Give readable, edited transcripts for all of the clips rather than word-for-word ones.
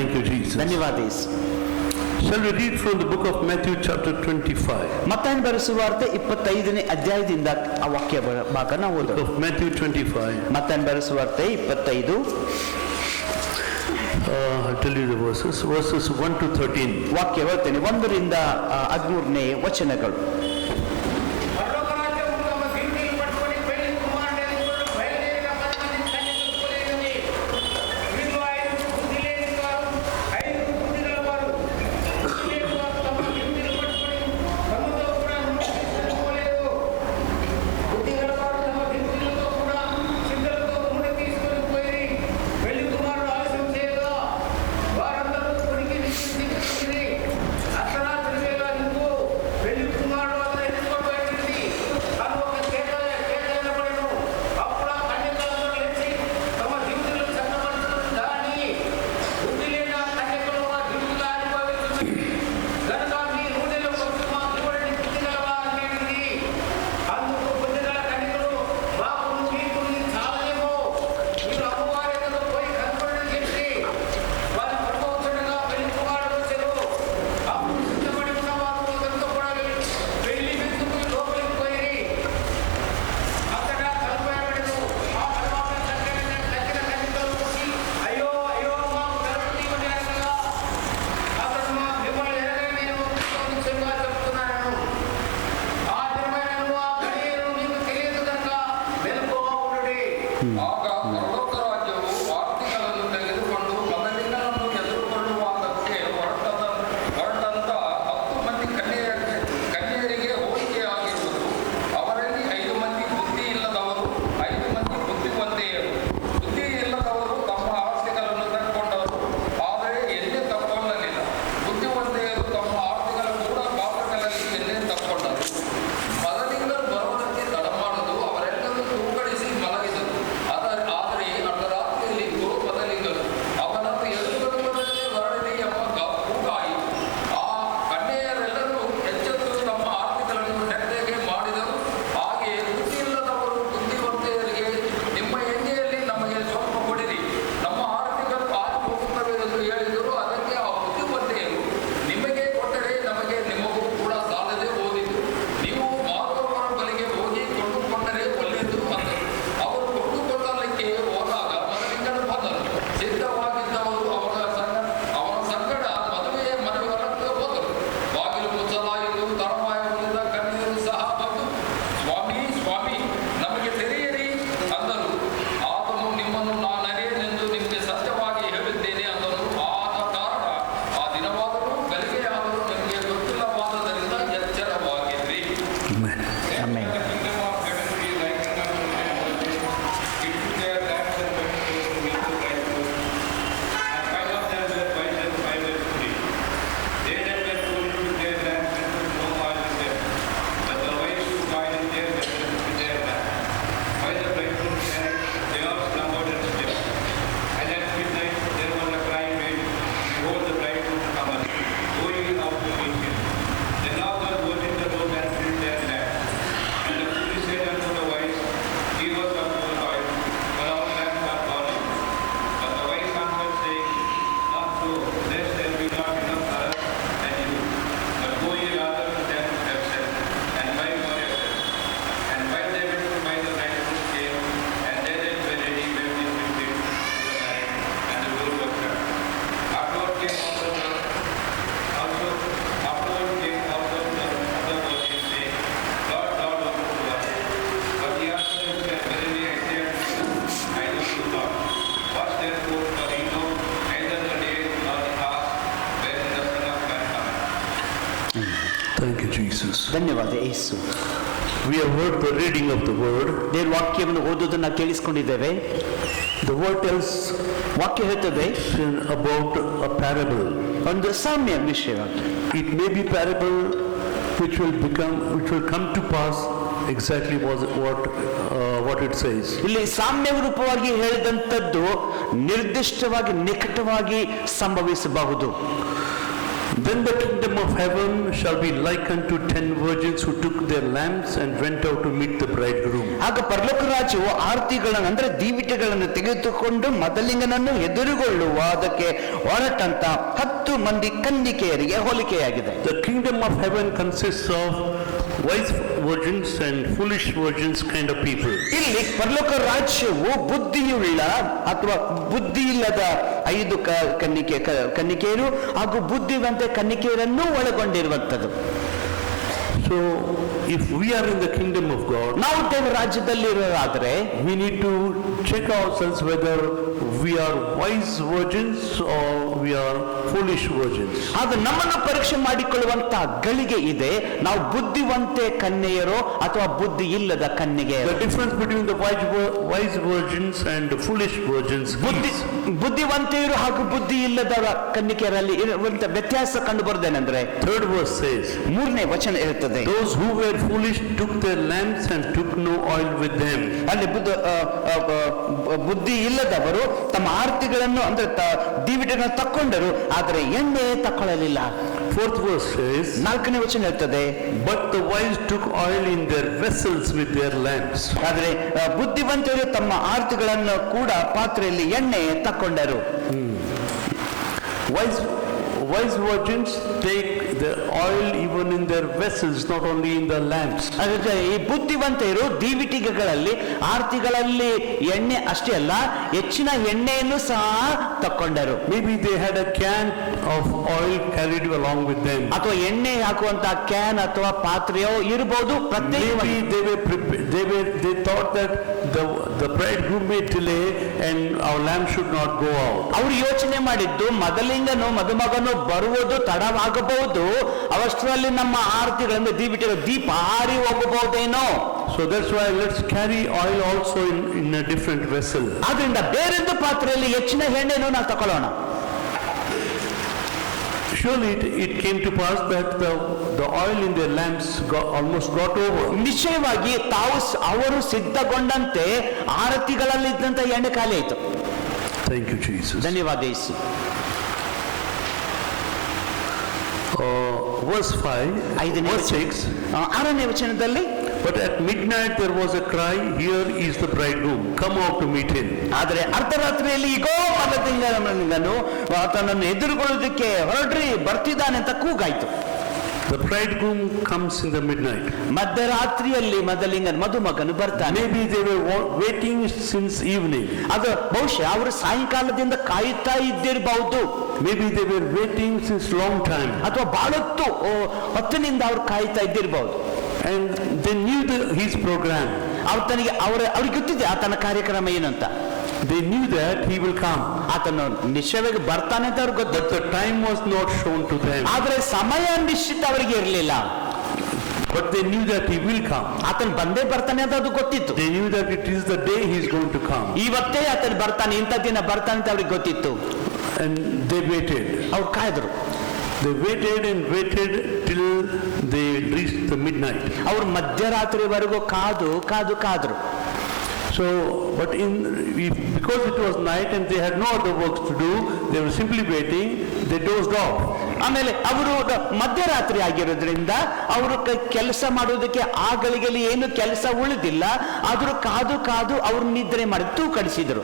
Thank you, Jesus. ಧನ್ಯವಾದ ಯೇಸು. Shall we read from the book of Matthew chapter 25? ಮತ್ತಾಯನ ಬರೆದ ಸುವಾರ್ತೆ 25ನೇ ಅಧ್ಯಾಯದಿಂದ ಆ ವಾಕ್ಯ ಭಾಗ ನಾವು ಓದೋಣ. Of Matthew 25. ಮತ್ತಾಯನ ಬರೆದ ಸುವಾರ್ತೆ 25 I'll tell you the verses 1 to 13. ವಾಕ್ಯ ಹೇಳ್ತೇನೆ, 1ರಿಂದ 13ನೇ ವಚನಗಳು. ಆಗ ಪರಲೋಕ ರಾಜ್ಯವು ವಾರ್ತೆಗಳನ್ನು ತೆಗೆದುಕೊಂಡು ಮದಲಿಂಗನನ್ನು ಎದುರುಗೊಳ್ಳುವುದಕ್ಕೆ ಹೊರಟಂತ 10 ಮಂದಿ ಕನ್ಯೆಯರಿಗೆ ಹೋಲಿಕೆಯಾಗಿರುವುದು. ಅವರಲ್ಲಿ 5 ಮಂದಿ ಬುದ್ಧಿ ಇಲ್ಲದವರು, 5 ಮಂದಿ ಬುದ್ಧಿವಂತೆಯರು. ಬುದ್ಧಿ ಇಲ್ಲದವರು ತಮ್ಮ ಆಸ್ತಿಗಳನ್ನು ತಕ್ಕೊಂಡವರು, ಆದರೆ ಎಣ್ಣೆ ತಕ್ಕೊಳ್ಳಲಿಲ್ಲ. ಬುದ್ಧಿವಂತೆಯರು ತಮ್ಮ ಆಸ್ತಿಗಳ ಕೂಡ ಪಾತ್ರಗಳಲ್ಲಿ ಎಣ್ಣೆ ತಕ್ಕೊಂಡರು. ಮದಲಿಂಗನು ಬರುವುದಕ್ಕೆ ತಡ ಮಾಡಲು ಅವರೆಲ್ಲರೂ ತೂಕಡಿಸಿ ಮಲಗಿದರು. ಆದರೆ ಅರ್ಧರಾತ್ರಿಯಲ್ಲಿ ಮದಲಿಂಗನು ಅವನನ್ನು ಎದುರುಗೊಳ್ಳುವುದಕ್ಕೆ ಹೊರಡಲಿ ಎಂಬ ಕೂಗಾಯಿತು. ಆ ಕನ್ಯೆಯರೆಲ್ಲರೂ ಎಚ್ಚೆತ್ತು ತಮ್ಮ ಆಸ್ತಿಗಳನ್ನು ನೆಟ್ಟಗೆ ಮಾಡಿದರು. ಹಾಗೆಯೇ ಬುದ್ಧಿ ಇಲ್ಲದವರು ಬುದ್ಧಿವಂತೆಯರಿಗೆ, ನಿಮ್ಮ ಎಣ್ಣೆಯಲ್ಲಿ ನಮಗೆ ಸ್ವಲ್ಪ ಕೊಡಿರಿ, ನಮ್ಮ ಆಸ್ತಿಗಳು ಆಗಿ ಹೋಗುತ್ತವೆ ಎಂದು ಹೇಳಿದರು. ಅದಕ್ಕೆ ಆ ಬುದ್ಧಿವಂತೆಯರು, ನಿಮಗೆ ಕೊಟ್ಟರೆ ನಮಗೆ ನಿಮಗೂ ಕೂಡ ಸಾಲದೆ ಹೋದಿತು. ನೀವು ಮಾರುವವರ ಬಳಿಗೆ ಹೋಗಿ ಕೊಂಡುಕೊಂಡರೆ ಒಳ್ಳೆಯದು ಅಂದರು. ಅವರು ಕೊಂಡುಕೊಳ್ಳಲಿಕ್ಕೆ ಹೋದಾಗ ಮದಲಿಂಗನು ಬಂದನು. ಸಿದ್ಧವಾಗಿದ್ದವರು ಅವನ ಸಂಗಡ ಮದುವೆಯ ಮನೆ ಹೊರಕ್ಕೆ ಹೋದರು. ಬಾಗಿಲು ಮುಚ್ಚಲಾಯಿತು. ತರುವಾಯದಿಂದ ಕನ್ಯೆಯರು ಸಹ ಬಂದು, ಸ್ವಾಮಿ ಸ್ವಾಮಿ, ನಮಗೆ ತೆರೆಯಿರಿ ಅಂದರು. ಆತನು, ನಿಮ್ಮನ್ನು ನಾನರಿಯೆನೆಂದು ನಿಮಗೆ ಸತ್ಯವಾಗಿ ಹೇಳಿದ್ದೇನೆ ಅಂದನು. ಆದ ಕಾರಣ ಆ ದಿನವಾದರೂ ಗಳಿಗೆಯಾದರೂ ನಿಮಗೆ ಗೊತ್ತಿಲ್ಲವಾದ್ದರಿಂದ ಎಚ್ಚರವಾಗಿರ್ರಿ. Amen. Amen. Thank you, Jesus. ಧನ್ಯವಾದ ಯೇಸು. We have heard the reading of the word. ದೇವರ ವಾಕ್ಯವನ್ನು ಓದೋದನ್ನ ಕೇಳಿಸಿಕೊಂಡಿದ್ದೇವೆ. The word tells ವಾಕ್ಯ ಹೇಳ್ತದೆ about a parable. ಒಂದು ಸಾಮ್ಯ ವಿಷಯವಾಗಿ. It may be parable which will come to pass exactly what it says. ಇಲ್ಲಿ ಸಾಮ್ಯ ರೂಪವಾಗಿ ಹೇಳಿದಂಥದ್ದು ನಿರ್ದಿಷ್ಟವಾಗಿ ನಿಕಟವಾಗಿ ಸಂಭವಿಸಬಹುದು. Then the kingdom of heaven shall be likened to 10 virgins who took their lamps and went out to meet the bridegroom. ಆಗ ಪರಲೋಕ ರಾಜ್ಯವು ಆರತಿಗಳನ್ನು ಅಂದ್ರೆ ದೀವಿಟೆಗಳನ್ನು ತೆಗೆದುಕೊಂಡು ಮದಲಿಂಗನನ್ನು ಎದುರುಗೊಳ್ಳುವ ಅದಕ್ಕೆ ಹೊರಟಂತ 10 ಮಂದಿ ಕನ್ನಿಕೆಯರಿಗೆ ಹೋಲಿಕೆಯಾಗಿದೆ. The kingdom of heaven consists of wise virgins and foolish virgins kind of people. ಇಲ್ಲಿ ಪರಲೋಕ ರಾಜ್ಯವು ಬುದ್ಧಿಯುಳ್ಳ ಅಥವಾ ಬುದ್ಧಿ ಇಲ್ಲದ 5 ಕನ್ನಿಕೆಯರು ಹಾಗೂ ಬುದ್ಧಿವಂತ ಕನ್ನಿಕೆಯರನ್ನು ಒಳಗೊಂಡಿರುವಂತದ್ದು. So if we are in the kingdom of God, ನಾವು ದೇವರ ರಾಜ್ಯದಲ್ಲಿರೋದಾದ್ರೆ we need to check ourselves whether we are wise virgins or we are foolish virgins. ಆಗ ನಮ್ಮನ್ನು ಪರೀಕ್ಷೆ ಮಾಡಿಕೊಳ್ಳುವಂತ ಗಳಿಗೆ ಇದೆ, ನಾವು ಬುದ್ಧಿವಂತೆ ಕನ್ಯೆಯರೋ ಅಥವಾ ಬುದ್ಧಿ ಇಲ್ಲದ ಕನ್ಯೆಯರೋ. The difference between the wise virgins and the foolish virgins is ಬುದ್ಧಿವಂತೆಯರು ಹಾಗೂ ಬುದ್ಧಿ ಇಲ್ಲದ ಕನ್ನಿಕೆಯರಲ್ಲಿ ಇರುವಂತ ವ್ಯತ್ಯಾಸ ಕಂಡು ಬರುದೇನೆಂದ್ರೆ, 3rd verse says, 3ನೇ ವಚನ ಇರುತ್ತದೆ, those who were foolish took their lamps and took no oil with them. ಅಲ್ಲಿ ಬುದ್ಧಿ ಇಲ್ಲದವರು ತಮ್ಮ ಆರತಿಗಳನ್ನು ಅಂದ್ರೆ ದೀವಿಟಗಳನ್ನು ತಕ್ಕೊಂಡರು, ಆದರೆ ಎಣ್ಣೆ ತಕ್ಕೊಳ್ಳಲಿಲ್ಲ. 4th verse says, 4ನೇ ವಚನ ಇರ್ತದೆ, but the wise took oil in their vessels with their lamps. ಆದರೆ ಬುದ್ಧಿವಂತರು ತಮ್ಮ ಆರತಿಗಳನ್ನು ಕೂಡ ಪಾತ್ರೆಯಲ್ಲಿ ಎಣ್ಣೆ ತಕ್ಕೊಂಡರು. Wise virgins take the oil even in their vessels, not only in the lamps. ಅದಕ್ಕೆ ಈ ಬುದ್ಧಿವಂತರು ದೀವಿಟಿಗೆಗಳಲ್ಲಿ ಆರತಿಗಳಲ್ಲಿ ಎಣ್ಣೆ ಅಷ್ಟೇ ಅಲ್ಲ, ಹೆಚ್ಚಿನ ಎಣ್ಣೆಯನ್ನು ಸಹ ತಕ್ಕೊಂಡರು. Maybe they had a can of oil carried along with them. ಅಥವಾ ಎಣ್ಣೆ ಹಾಕುವಂತ ಕ್ಯಾನ್ ಅಥವಾ ಪಾತ್ರೆಯೋ ಇರಬಹುದು. Maybe they thought that the bridegroom may delay and our lamp should not go out. ಅವರು ಯೋಚನೆ ಮಾಡಿದ್ದು ಮದಲಿಂಗನು ಮದುಮಗನು ಬರುವುದು ತಡವಾಗಬಹುದು, ಅವಷ್ಟರಲ್ಲಿ ನಮ್ಮ ಆರತಿಗಳಿಂದ ದೀಪ ಹಾರಿ ಹೋಗಬಹುದೇನೋ. So that's why let's carry oil also in a different vessel. ಆದ್ರಿಂದ ಬೇರೊಂದು ಪಾತ್ರೆಯಲ್ಲಿ ಹೆಚ್ಚಿನ ಎಣ್ಣೆಯನ್ನು ನಾವು ತಗೊಳ್ಳೋಣ. Surely it came to pass that the oil in their lamps almost got over. ನಿಶ್ಚಯವಾಗಿ ಅವರು ಸಿದ್ಧಗೊಂಡಂತೆ ಆರತಿಗಳಲ್ಲಿ ಇದ್ದಂತ ಎಣ್ಣೆ ಖಾಲಿ ಆಯಿತು. Thank you, Jesus. ಧನ್ಯವಾದ ಯೇಸು. Verse 5, verse 6. 6ನೇ ವಚನದಲ್ಲಿ, But at midnight there was a cry, here is the bridegroom, come out to meet him. ಆದರೆ ಅರ್ಧರಾತ್ರಿಯಲ್ಲಿ ಈಗೋ ಮದಲಿಂಗನು ಆತನನ್ನು ಎದುರುಗೊಳ್ಳೋದಕ್ಕೆ ಹೊರಡ್ರಿ, ಬರ್ತಿದ್ದಾನೆ ಅಂತ ಕೂಗಾಯ್ತು. The bridegroom comes in the midnight. ಮಧ್ಯರಾತ್ರಿಯಲ್ಲಿ ಮದುಮಗನು ಬರ್ತಾನೆ. Maybe they were waiting since evening. ಅದು ಬಹುಶಃ ಅವರು ಸಾಯಂಕಾಲದಿಂದ ಕಾಯುತ್ತಾ ಇದ್ದಿರಬಹುದು. Maybe they were waiting since long time. ಅಥವಾ ಬಹಳತ್ತು ಹೊತ್ತಿನಿಂದ ಅವರು ಕಾಯುತ್ತಾ ಇದ್ದಿರಬಹುದು. And they knew his program. ಅವ್ರಿಗೆ ಗೊತ್ತಿದೆ ಆತನ ಕಾರ್ಯಕ್ರಮ ಏನಂತ. They knew that he will come. ಆತನು ನಿಶ್ಚಯವಾಗಿ ಬರ್ತಾನೆ ಅಂತ ಅವ್ರಿಗೆ ಗೊತ್ತು. But the time was not shown to them. ಆದ್ರೆ ಸಮಯ ನಿಶ್ಚಿತ ಅವರಿಗೆ ಇರಲಿಲ್ಲ. But they knew that he will come. ಆತನು ಬಂದೇ ಬರ್ತಾನೆ ಅಂತ ಅದು ಗೊತ್ತಿತ್ತು. They knew that it is the day he is going to come. ಇವತ್ತೇ ಆತನು ಬರ್ತಾನೆ, ಇಂಥ ದಿನ ಬರ್ತಾನೆ ಅಂತ ಅವ್ರಿಗೆ ಗೊತ್ತಿತ್ತು. And they waited. ಅವ್ರು ಕಾಯ್ದರು. They waited and waited till they reached the midnight. ಅವರು ಮಧ್ಯರಾತ್ರಿವರೆಗೂ ಕಾದ್ರು. So, but because it was night and they had no other works to do, they were simply waiting. They dozed off. ಆಮೇಲೆ ಅವರು ಮಧ್ಯರಾತ್ರಿ ಆಗಿರೋದ್ರಿಂದ ಅವರು ಕೆಲಸ ಮಾಡೋದಕ್ಕೆ ಆ ಗಳಿಗೆಯಲ್ಲಿ ಏನು ಕೆಲಸ ಉಳಿದಿಲ್ಲ. ಆದ್ರೂ ಕಾದು ಅವರು ನಿದ್ರೆ ಮಾಡಿ ಕಡಿಸಿದ್ರು.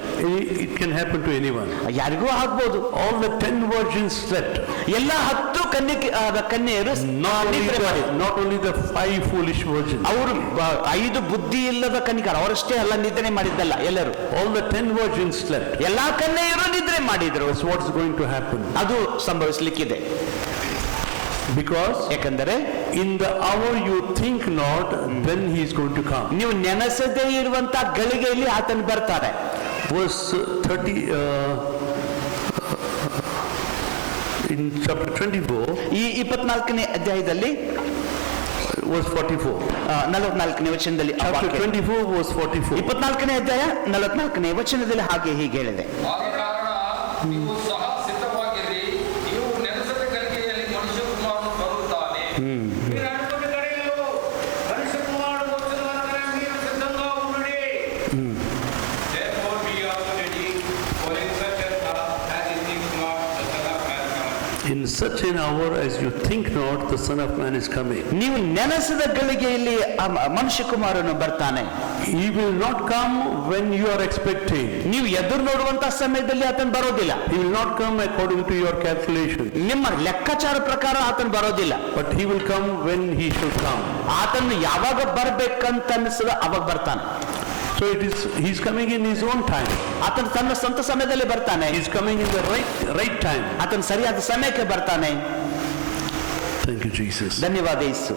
It can happen to anyone. ಯಾರಿಗೂ ಆಗ್ಬೋದು. All the 10 virgins slept. ಎಲ್ಲ 10 ಕನ್ಯೆಯರು not only the 5 foolish virgins. ಅವರು 5 ಬುದ್ಧಿ ಇಲ್ಲದ ಕನ್ನಿಕರು ಅವರಷ್ಟೇ ಅಲ್ಲ ನಿದ್ರೆ ಮಾಡಿದ್ದಲ್ಲ, ಎಲ್ಲರೂ. All the 10 virgins slept. ಎಲ್ಲಾ ಕನ್ಯೆಯರು ನಿದ್ರೆ ಮಾಡಿದ್ರು. That's what's going to happen. ಅದು ಸಂಭವಿಸಲಿಕ್ಕಿದೆ. Because ಯಾಕಂದರೆ in the hour you think not, then he is going to come. ನೀವು ನೆನೆಸದೇ ಇರುವಂತ ಗಳಿಗೆಯಲ್ಲಿ ಆತನು ಬರ್ತಾರೆ. Verse 30 in chapter 24, ಈ 24ನೇ ಅಧ್ಯಾಯದಲ್ಲಿ verse 44. 44ನೇ ವಚನದಲ್ಲಿ Chapter 24 verse 44. 24ನೇ ಅಧ್ಯಾಯ 44ನೇ ವಚನದಲ್ಲಿ ಹೀಗೆ ಹೇಳಿದೆ. ಆದ ಕಾರಣ ನೀವು ಸಹ ಸಿದ್ಧವಾಗಿರಿ, ನೀವು ನೆನೆಸದ ಗಳಿಗೆಯಲ್ಲಿ ಮನುಷ್ಯಕುಮಾರನು ಬರುತ್ತಾನೆ. మీరు అనుకున్న గడియలో మనుష్యకుమారుడు వచ్చుననగా మీరు సిద్ధంగా ఉండుడి. Therefore be also ready, for in such a hour as is the Son of Man cometh. In such an hour as you think not, the Son of Man is coming. ನೀವು ನೆನೆಸಿದ ಗಳಿಗೆಯಲ್ಲಿ ಮನುಷ್ಯ ಕುಮಾರನು ಬರ್ತಾನೆ. He will not come when you are expecting. ನೀವು ಎದುರು ನೋಡುವಂತ ಸಮಯದಲ್ಲಿ ಆತನು ಬರೋದಿಲ್ಲ. He will not come according to your calculation. ನಿಮ್ಮ ಲೆಕ್ಕಾಚಾರ ಪ್ರಕಾರ ಆತನು ಬರೋದಿಲ್ಲ. But he will come when he should come. ಆತನು ಯಾವಾಗ ಬರ್ಬೇಕಂತ ಅನಿಸ್ತದ ಅವಾಗ ಬರ್ತಾನೆ. So he's coming in his own time. ಆತನು ತನ್ನ ಸ್ವಂತ ಸಮಯದಲ್ಲಿ ಬರ್ತಾನೆ. He's coming in the right time. ಆತನು ಸರಿಯಾದ ಸಮಯಕ್ಕೆ ಬರ್ತಾನೆ. Thank you, Jesus. ಧನ್ಯವಾದ ಯೇಸು.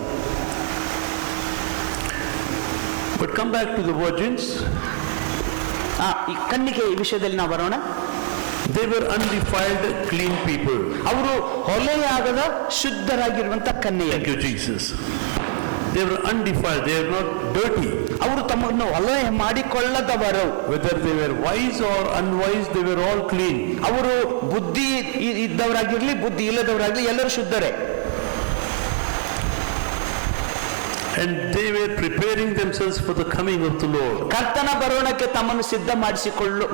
But come back to the virgins. ಈ ಕನ್ನಿಕೆ ವಿಷಯದಲ್ಲಿ ನಾವು ಬರೋಣ. They were undefiled, clean people. ಅವರು ಹೊಲೆಯಾಗದ ಶುದ್ಧರಾಗಿರುವಂತ ಕನ್ಯೆ. Thank you, Jesus. They were undefiled. They were not dirty. ಅವರು ತಮ್ಮನ್ನು ಹೊಲೆ ಮಾಡಿಕೊಳ್ಳದವರು. Whether they were wise or unwise, they were all clean. ಅವರು ಬುದ್ಧಿ ಇದ್ದವರಾಗಿರ್ಲಿ ಬುದ್ಧಿ ಇಲ್ಲದವರಾಗ್ಲಿ ಎಲ್ಲರೂ ಶುದ್ಧರೇ. And they were preparing themselves for the coming of the Lord. ಕರ್ತನ ಬರೋಣಕ್ಕೆ ತಮ್ಮನ್ನು ಸಿದ್ಧ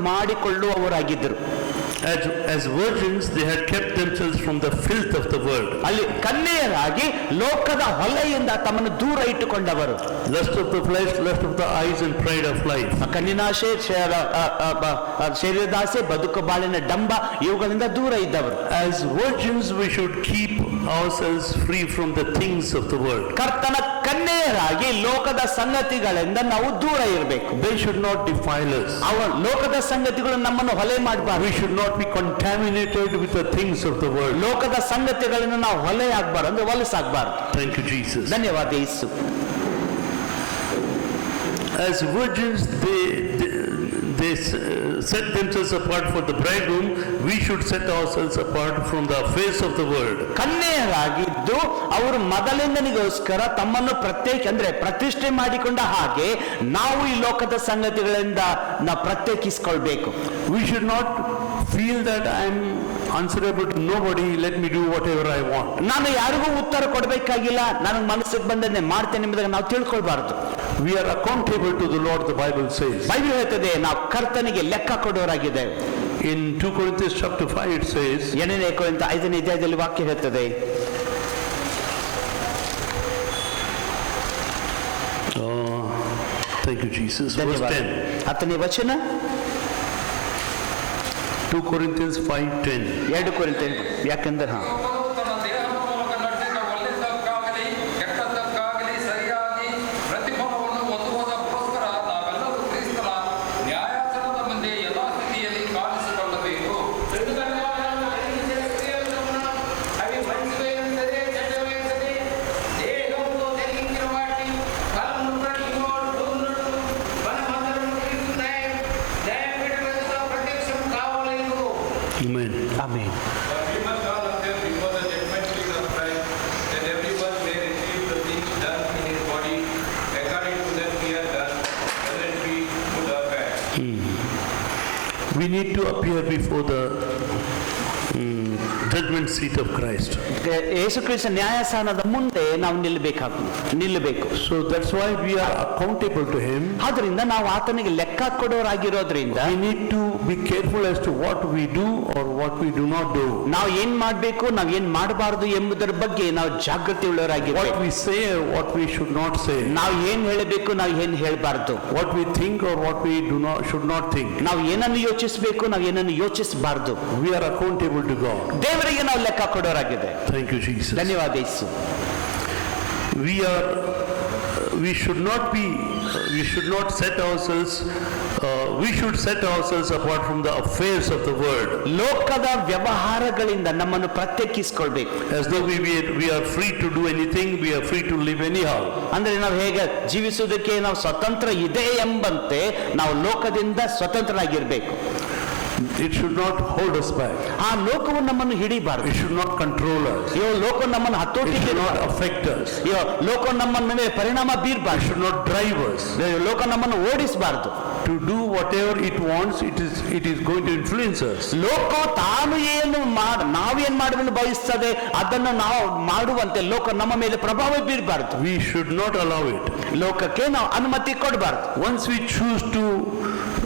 ಮಾಡಿಕೊಳ್ಳುವವರಾಗಿದ್ದರು. As virgins, they had kept themselves from the filth of the world. ಅಲ್ಲಿ ಕನ್ಯೆಯರಾಗಿ ಲೋಕದ ಹೊಲೆಯಿಂದ ತಮ್ಮನ್ನು ದೂರ ಇಟ್ಟುಕೊಂಡವರು. Lust of the flesh, lust of the eyes, and pride of life. ಕಣ್ಣಿನಾಶೆ, ಶರೀರದಾಸೆ, ಬದುಕು ಬಾಳಿನ ಡಂಬ ಇವುಗಳಿಂದ ದೂರ ಇದ್ದವರು. As virgins, we should keep ourselves free from the things of the world. ಕರ್ತನ ಕನ್ಯೆಯರಾಗಿ ಲೋಕದ ಸಂಗತಿಗಳಿಂದ ನಾವು ದೂರ ಇರಬೇಕು. They should not defile us. ಲೋಕದ ಸಂಗತಿಗಳು ನಮ್ಮನ್ನು ಹೊಲೆ ಮಾಡಬಾರದು. We should not be contaminated with the things of the world. ಲೋಕದ ಸಂಗತಿಗಳನ್ನು ನಾವು ಹೊಲೆ ಆಗ್ಬಾರ್ದು, ಅಂದ್ರೆ ಹೊಲಸಾಗಬಾರದು. Thank you, Jesus. ಧನ್ಯವಾದ ಯೇಸು. As virgins, they set themselves apart for the bridegroom. We should set ourselves apart from the affairs of the world. ಕನ್ಯೆಯರಾಗಿದ್ದು ಅವರು ಮೊದಲಿಂದನಿಗೋಸ್ಕರ ತಮ್ಮನ್ನು ಅಂದ್ರೆ ಪ್ರತಿಷ್ಠೆ ಮಾಡಿಕೊಂಡ ಹಾಗೆ ನಾವು ಈ ಲೋಕದ ಸಂಗತಿಗಳಿಂದ ನಾವು ಪ್ರತ್ಯೇಕಿಸಿಕೊಳ್ಬೇಕು. We should not feel that I am answerable to nobody, let me do whatever I want. ನಾನು ಯಾರಿಗೂ ಉತ್ತರ ಕೊಡಬೇಕಾಗಿಲ್ಲ, ನನಗೆ ಮನಸ್ಸಿಗೆ ಬಂದನ್ನೇ ಮಾಡ್ತೇನೆ ಎಂಬುದಾಗಿ ನಾವು ತಿಳ್ಕೊಳ್ಬಾರ್ದು. We are accountable to the Lord, the Bible says. Bible ಹೇಳ್ತದೆ ನಾವು ಕರ್ತನಿಗೆ ಲೆಕ್ಕ ಕೊಡುವವರಾಗಿದ್ದೇವೆ. In 2 Corinthians chapter 5 it says, 8ನೇ ಕೊರಿಂಥ 5ನೇ ಅಧ್ಯಾಯದಲ್ಲಿ ವಾಕ್ಯ ಹೇಳ್ತದೆ. Thank you, Jesus. Verse 10. 10ನೇ ವಚನ. 2 Corinthians 5:10. 2 ಕೊರಿಂಥ, ಯಾಕಂದ್ರೆ ಒಬ್ಬನು ತನ್ನ ದೇಹದ ಮೂಲಕ ನಡೆಸಿದ ಒಳ್ಳೆಯದಕ್ಕಾಗಲಿ ಕೆಟ್ಟದ್ದಕ್ಕಾಗಲಿ ಸರಿಯಾಗಿ ಪ್ರತಿಫಲವನ್ನು ಹೊಂದುವುದಕ್ಕೋಸ್ಕರ ನಾವೆಲ್ಲರೂ ಕ್ರಿಸ್ತನ ನ್ಯಾಯಾಸನದ ಮುಂದೆ ಎಲ್ಲಾ ಸ್ಥಿತಿಯಲ್ಲಿ ಕಾಣಿಸಿಕೊಳ್ಳಬೇಕು. అవి మంచివైనదే చెడ్డవైనదే దేహంలో జరిగిన వాటి ఫలము ప్రతి వాడు పొందునట్లు మనమందరం క్రీస్తు న్యాయపీఠం ఎదుట ప్రత్యక్షం కావలేను. Amen. Amen. We must all observe before the judgment seat of Christ, that everyone may receive the things done in his body according to that he has done, whether it be good or bad. We need to appear before the judgment seat of Christ. Yesu Krista ನ್ಯಾಯಾಸನದ ಮುಂದೆ ನಾವು ನಿಲ್ಲಬೇಕು. So that's why we are accountable to him. ಆದ್ರಿಂದ ನಾವು ಆತನಿಗೆ ಲೆಕ್ಕ ಕೊಡೋರಾಗಿರೋದ್ರಿಂದ We need to be careful as to what we do or what we do not do. ನಾವು ಏನ್ ಮಾಡ್ಬೇಕು, ನಾವ್ ಏನ್ ಮಾಡಬಾರದು ಎಂಬುದರ ಬಗ್ಗೆ ನಾವು ಜಾಗೃತಿ ಉಳ್ಳವರಾಗಿರ್ಬೇಕು. What we say or what we should not say. ನಾವು ಏನ್ ಹೇಳಬೇಕು, ನಾವು ಏನ್ ಹೇಳ್ಬಾರ್ದು. What we think or what we should not think. ನಾವು ಏನನ್ನು ಯೋಚಿಸಬೇಕು, ನಾವು ಏನನ್ನು ಯೋಚಿಸಬಾರ್ದು. We are accountable to God. ದೇವರಿಗೆ ನಾವು ಲೆಕ್ಕ ಕೊಡೋರಾಗಿದೆ. Thank you, Jesus. ಧನ್ಯವಾದ ಯೇಸು. We should not set ourselves apart from the affairs of the world. ಲೋಕದ ವ್ಯವಹಾರಗಳಿಂದ ನಮ್ಮನ್ನು ಪ್ರತ್ಯೇಕಿಸಿಕೊಳ್ಬೇಕು. As though we are free to do anything, we are free to live anyhow. ಅಂದ್ರೆ ನಾವು ಹೇಗೆ ಜೀವಿಸುವುದಕ್ಕೆ ನಾವು ಸ್ವತಂತ್ರ ಇದೆ ಎಂಬಂತೆ ನಾವು ಲೋಕದಿಂದ ಸ್ವತಂತ್ರರಾಗಿರ್ಬೇಕು. It should not hold us back. ಆ ಲೋಕವು ನಮ್ಮನ್ನು ಹಿಡಿಬಾರದು. It should not control us. ಲೋಕ ನಮ್ಮನ್ನು It ಹತೋಟಿಗೆ should not affect us. ಲೋಕ ನಮ್ಮ ಮೇಲೆ ಪರಿಣಾಮ It ಬೀರಬಾರದು. should not drive us. ಲೋಕ ನಮ್ಮನ್ನು ಓಡಿಸಬಾರದು. To do whatever it wants, it is going to influence us. ಲೋಕ ತಾನು ಏನು ನಾವೇನ್ ಮಾಡಬೇಕು ಬಯಸ್ತದೆ ಅದನ್ನು ನಾವು ಮಾಡುವಂತೆ ಲೋಕ ನಮ್ಮ ಮೇಲೆ ಪ್ರಭಾವ ಬೀರಬಾರದು. We should not allow it. ಲೋಕಕ್ಕೆ ನಾವು ಅನುಮತಿ ಕೊಡಬಾರದು. Once we choose to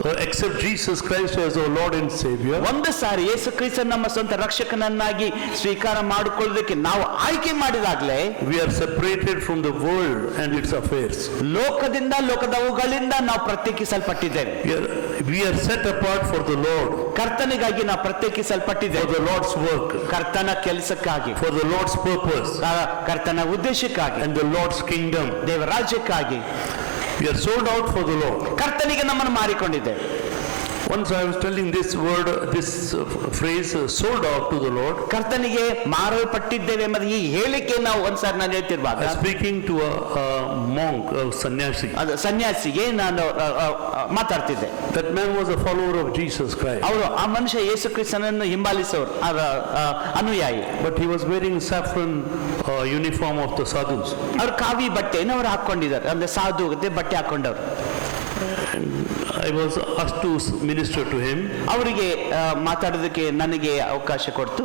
accept Jesus Christ as our Lord and Savior, ಒಂದು ಸಾರಿ ಯೇಸು ಕ್ರಿಸ್ತ ನಮ್ಮ ಸ್ವಂತ ರಕ್ಷಕನನ್ನಾಗಿ ಸ್ವೀಕಾರ ಮಾಡಿಕೊಳ್ಳೋದಕ್ಕೆ ನಾವು ಆಯ್ಕೆ ಮಾಡಿದಾಗಲೇ we are separated from the world and its affairs. ಲೋಕದಿಂದ ಲೋಕದವುಗಳಿಂದ ನಾವು ಪ್ರತ್ಯೇಕಿಸಲ್ಪಟ್ಟಿದ್ದೇವೆ. We are set apart for the Lord, ಕರ್ತನಿಗಾಗಿ ನಾವು for ಪ್ರತ್ಯೇಕಿಸಲ್ಪಟ್ಟಿದ್ದೇವೆ. the Lord's work, ಕರ್ತನ ಕೆಲಸಕ್ಕಾಗಿ, for the Lord's purpose, ಕರ್ತನ ಉದ್ದೇಶಕ್ಕಾಗಿ, and the Lord's kingdom. ದೇವರ ರಾಜ್ಯಕ್ಕಾಗಿ We are sold out for the Lord. ಕರ್ತನಿಗೆ ನಮ್ಮನ್ನು ಮಾರಿಕೊಂಡಿದ್ದೇವೆ. Once I was telling this word, this phrase, sold out to the Lord, ಕರ್ತನಿಗೆ ಮಾರಲ್ಪಟ್ಟಿದ್ದೇವೆ ಎಂಬ ಈ ಹೇಳಿಕೆ ನಾವು ಒಂದ್ಸಾರಿ ನಾನು ಹೇಳ್ತಿರುವಾಗ speaking to a monk, a sannyasi. ಅದು ಸನ್ಯಾಸಿಗೆ ನಾನು ಮಾತಾಡ್ತಿದ್ದೆ. That man was a follower of Jesus Christ, ಅವರು ಆ ಮನುಷ್ಯ ಯೇಸು ಕ್ರಿಸ್ತನನ್ನು ಹಿಂಬಾಲಿಸೋರು, ಅನುಯಾಯಿ. but he was wearing saffron uniform of the sadhus. ಅವ್ರು ಕಾವಿ ಬಟ್ಟೆಯನ್ನು ಅವ್ರು ಹಾಕೊಂಡಿದ್ದಾರೆ, ಅಂದ್ರೆ ಸಾಧು ಬಟ್ಟೆ ಹಾಕೊಂಡವ್ರು. I was asked to minister to him, ಅವರಿಗೆ ಮಾತಾಡೋದಕ್ಕೆ ನನಗೆ ಅವಕಾಶ ಕೊಡ್ತು.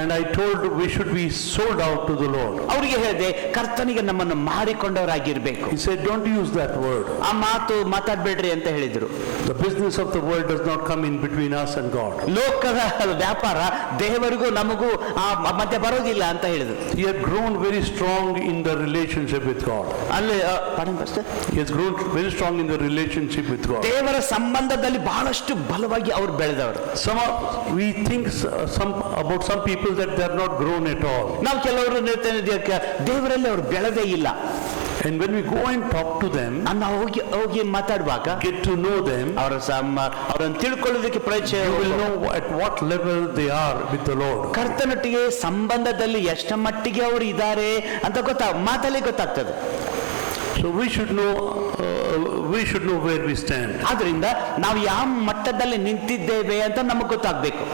and I told we should be sold out to the Lord. ಅವರಿಗೆ ಹೇಳಿದೆ ಕರ್ತನಿಗೆ ನಮ್ಮನ್ನು ಮಾರಿಕೊಂಡವರಾಗಿರ್ಬೇಕು. He said, don't use that word. ಆ ಮಾತು ಮಾತಾಡ್ಬೇಡ್ರಿ ಅಂತ ಹೇಳಿದ್ರು. The business of the world does not come in between us and God. ಲೋಕದ ವ್ಯಾಪಾರ ದೇವರಿಗೂ ನಮಗೂ ಮಧ್ಯೆ ಬರೋದಿಲ್ಲ ಅಂತ ಹೇಳಿದ್ರು. He had grown very strong in the relationship with God. ಅಲ್ಲಿ He has grown very strong in the relationship with God. ದೇವರ ಸಂಬಂಧದಲ್ಲಿ ಬಹಳಷ್ಟು ಬಲವಾಗಿ ಅವ್ರು ಬೆಳೆದವರು. We think about some people that they are not grown at all. ನಾವು ಕೆಲವರು ದೇವರಲ್ಲಿ ಅವರು ಬೆಳೆದೇ ಇಲ್ಲ. And when we go and talk to them, ನಾವು ಹೋಗಿ ಮಾತಾಡುವಾಗ, get to know them, ಅವರನ್ನು ತಿಳ್ಕೊಳ್ಳೋದಕ್ಕೆ ಪ್ರಯತ್ನ, you will know at what level they are with the Lord. ಕರ್ತನೊಟ್ಟಿಗೆ ಸಂಬಂಧದಲ್ಲಿ ಎಷ್ಟು ಮಟ್ಟಿಗೆ ಅವರು ಇದ್ದಾರೆ ಅಂತ ಮಾತಲ್ಲಿ ಗೊತ್ತಾಗ್ತದೆ. So we should know where we stand. ಆದ್ರಿಂದ ನಾವು ಯಾವ ಮಟ್ಟದಲ್ಲಿ ನಿಂತಿದ್ದೇವೆ ಅಂತ ನಮಗೆ ಗೊತ್ತಾಗಬೇಕು.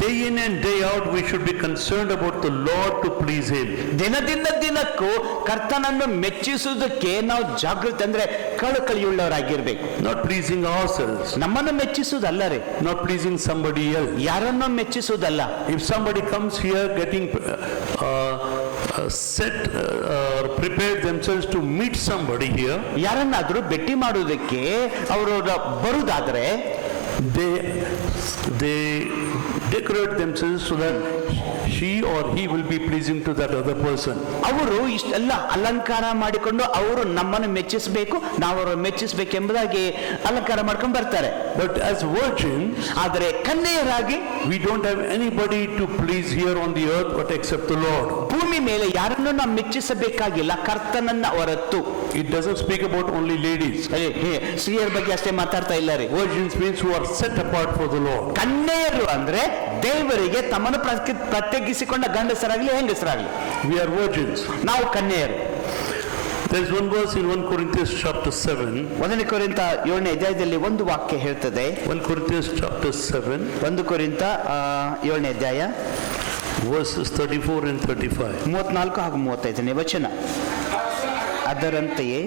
Day in and day out we should be concerned about the Lord to please him. ದಿನದಿಂದ ದಿನಕ್ಕೂ ಕರ್ತನನ್ನು ಮೆಚ್ಚಿಸುವುದಕ್ಕೆ ನಾವು ಜಾಗೃತಿ, ಅಂದ್ರೆ ಕಳಕಳಿಯುಳ್ಳವರಾಗಿರ್ಬೇಕು. Not pleasing ourselves, ನಮ್ಮನ್ನು ಮೆಚ್ಚಿಸುವುದಲ್ಲ ರೀ, not pleasing somebody else. ಯಾರನ್ನೋ ಮೆಚ್ಚಿಸುವುದಲ್ಲ. If somebody comes here getting prepared themselves to meet somebody here, ಯಾರನ್ನಾದ್ರೂ ಭೇಟಿ ಮಾಡುವುದಕ್ಕೆ ಅವರು ಬರುವುದಾದ್ರೆ they decorate themselves so that she or he will be pleasing to that other person. ಅವರು ಇಷ್ಟೆಲ್ಲ ಅಲಂಕಾರ ಮಾಡಿಕೊಂಡು ಅವರು ನಮ್ಮನ್ನು ಮೆಚ್ಚಿಸಬೇಕು, ನಾವು ಅವರನ್ನು ಮೆಚ್ಚಿಸಬೇಕೆಂಬುದಾಗಿ ಅಲಂಕಾರ ಮಾಡ್ಕೊಂಡು ಬರ್ತಾರೆ. But as virgins, ಆದರೆ ಕನ್ಯೆಯರಾಗಿ we don't have anybody to please here on the earth but except the Lord. ಭೂಮಿ ಮೇಲೆ ಯಾರನ್ನು ನಾವು ಮೆಚ್ಚಿಸಬೇಕಾಗಿಲ್ಲ, ಕರ್ತನನ್ನ ಹೊರತು. It doesn't speak about only ladies. ಸ್ತ್ರೀಯರ ಬಗ್ಗೆ ಅಷ್ಟೇ ಮಾತಾಡ್ತಾ ಇಲ್ಲ ರೀ. Virgins means who are set apart for the Lord. ಕನ್ಯೆಯರು ಅಂದ್ರೆ ದೇವರಿಗೆ ತಮ್ಮನ್ನು ಪ್ರತ್ಯೇಕಿಸಿಕೊಂಡ ಗಂಡಸರಾಗಲಿ ಹೆಂಗಸರಾಗಲಿ, We are virgins. ನಾವು ಕನ್ಯೆಯರು. There is one verse in 1 Corinthians chapter 7. 1 ಕೊರಿಂಥ 7ನೇ ಅಧ್ಯಾಯದಲ್ಲಿ ಒಂದು ವಾಕ್ಯ ಹೇಳ್ತದೆ. 1 Corinthians chapter 7. 1 ಕೊರಿಂಥ 7ನೇ ಅಧ್ಯಾಯ verses 34 and 35. 34 ಹಾಗೂ 35ನೇ ವಚನ. ಅದರಂತೆಯೇ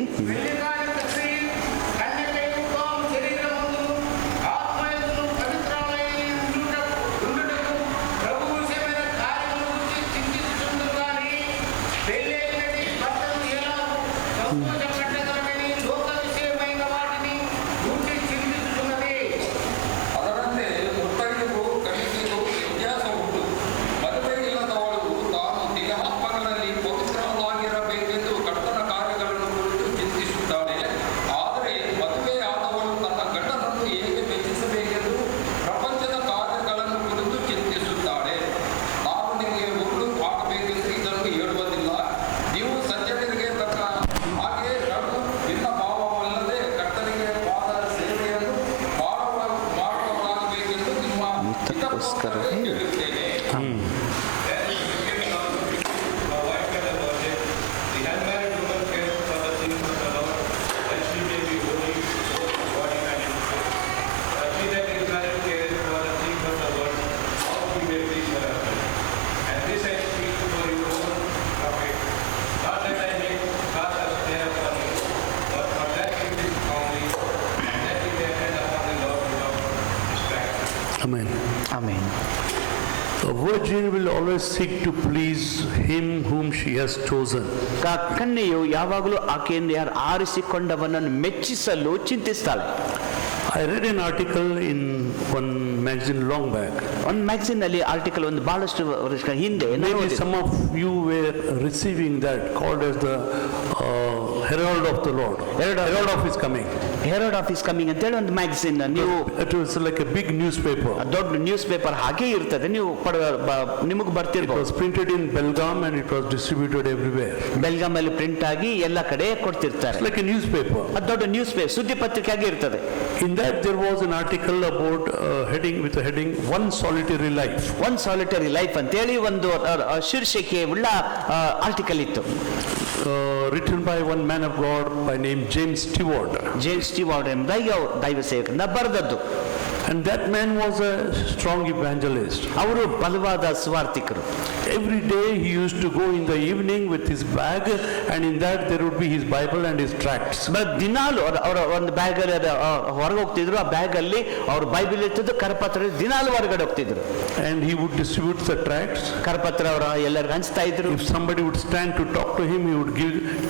Amen. Amen. A virgin will always seek to please him whom she has chosen. ಕನ್ಯೆಯು ಯಾವಾಗಲೂ ಆಕೆಯನ್ನು ಯಾರು ಆರಿಸಿಕೊಂಡವನನ್ನು ಮೆಚ್ಚಿಸಲು ಚಿಂತಿಸ್ತಾಳೆ. I read an article in one magazine long back. ಒಂದು ಮ್ಯಾಗಝಿನ್ ನಲ್ಲಿ ಆರ್ಟಿಕಲ್ ಒಂದು ಬಹಳಷ್ಟು ವರ್ಷಗಳ ಹಿಂದೆ ನಾನು Maybe ಓದಿದೆ. some of you were receiving that, called as the Herald of the Lord. Herald of His coming. Herald of his coming ಅಂತೇಳಿ ಒಂದು ಮ್ಯಾಗಝಿನ್ ನೀವು It was like a big newspaper. ದೊಡ್ಡ ನ್ಯೂಸ್ ಪೇಪರ್ ಹಾಗೆ ಇರ್ತದೆ, ನೀವು ನಿಮಗೆ It ಬರ್ತಿರ್ಬೋದು. was printed in Belgaum and it was distributed everywhere. Belgaum ಅಲ್ಲಿ print ಆಗಿ ಎಲ್ಲ ಕಡೆ ಕೊಡ್ತಿರ್ತಾರೆ. It's like a newspaper. ಅದು ದೊಡ್ಡ ನ್ಯೂಸ್ ಪೇಪರ್, ಸುದ್ದಿ ಪತ್ರಿಕೆ ಆಗಿ ಇರ್ತದೆ. In that there was an article about heading with the heading "One Solitary Life." One solitary life ಅಂತೇಳಿ ಒಂದು ಶೀರ್ಷಿಕೆ ಉಳ್ಳ ಆರ್ಟಿಕಲ್ ಇತ್ತು. Written by one man of God by name James Stewart. James Stewart ಎಂಬುದಾಗಿ ದೈವ ಸೇವಕರಿಂದ ಬರೆದದ್ದು. And that man was a strong evangelist. ಅವರು ಬಲವಾದ ಸುವಾರ್ತಿಕರು. Every day he used to go in the evening with his bag, and in that there would be his Bible and his tracts. ದಿನಾಲು ಅವರ ಒಂದು bag ಹೊರಗೆ ಹೋಗ್ತಿದ್ರು, ಆ bag ಅಲ್ಲಿ ಅವ್ರ ಬೈಬಲ್ ಇರ್ತಿದ್ದು, ಕರಪತ್ರ ದಿನಾಲು ಹೊರಗಡೆ ಹೋಗ್ತಿದ್ರು. And he would distribute the tracts. ಕರಪತ್ರ ಅವರ ಎಲ್ಲರಿಗೂ ಹಂಚ್ತಾ ಇದ್ರು. If somebody would stand to talk to him, he would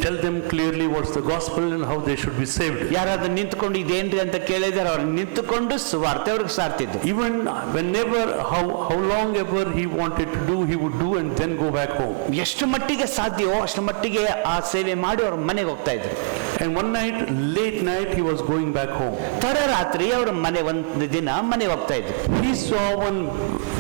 tell them clearly what's the gospel and how they should be saved. ಯಾರಾದ್ರೂ ನಿಂತ್ಕೊಂಡು ಇದೇನ್ರಿ ಅಂತ ಕೇಳಿದ್ರೆ ಅವ್ರು ನಿಂತುಕೊಂಡು ಸುವಾರ್ತೆ ಅವ್ರಿಗೆ ಸಾರ್ತಿದ್ರು. Even whenever, how long ever he wanted to do, he would do and then go back home. ಎಷ್ಟು ಮಟ್ಟಿಗೆ ಸಾಧ್ಯವೋ ಅಷ್ಟು ಮಟ್ಟಿಗೆ ಆ ಸೇವೆ ಮಾಡಿ ಅವ್ರ ಮನೆಗೆ ಹೋಗ್ತಾ ಇದ್ರು. And one night, late night, he was going back home. ತಡರಾತ್ರಿ ಅವ್ರ ಮನೆ ಒಂದು ದಿನ ಮನೆಗೆ ಹೋಗ್ತಾ ಇದ್ರು. He saw one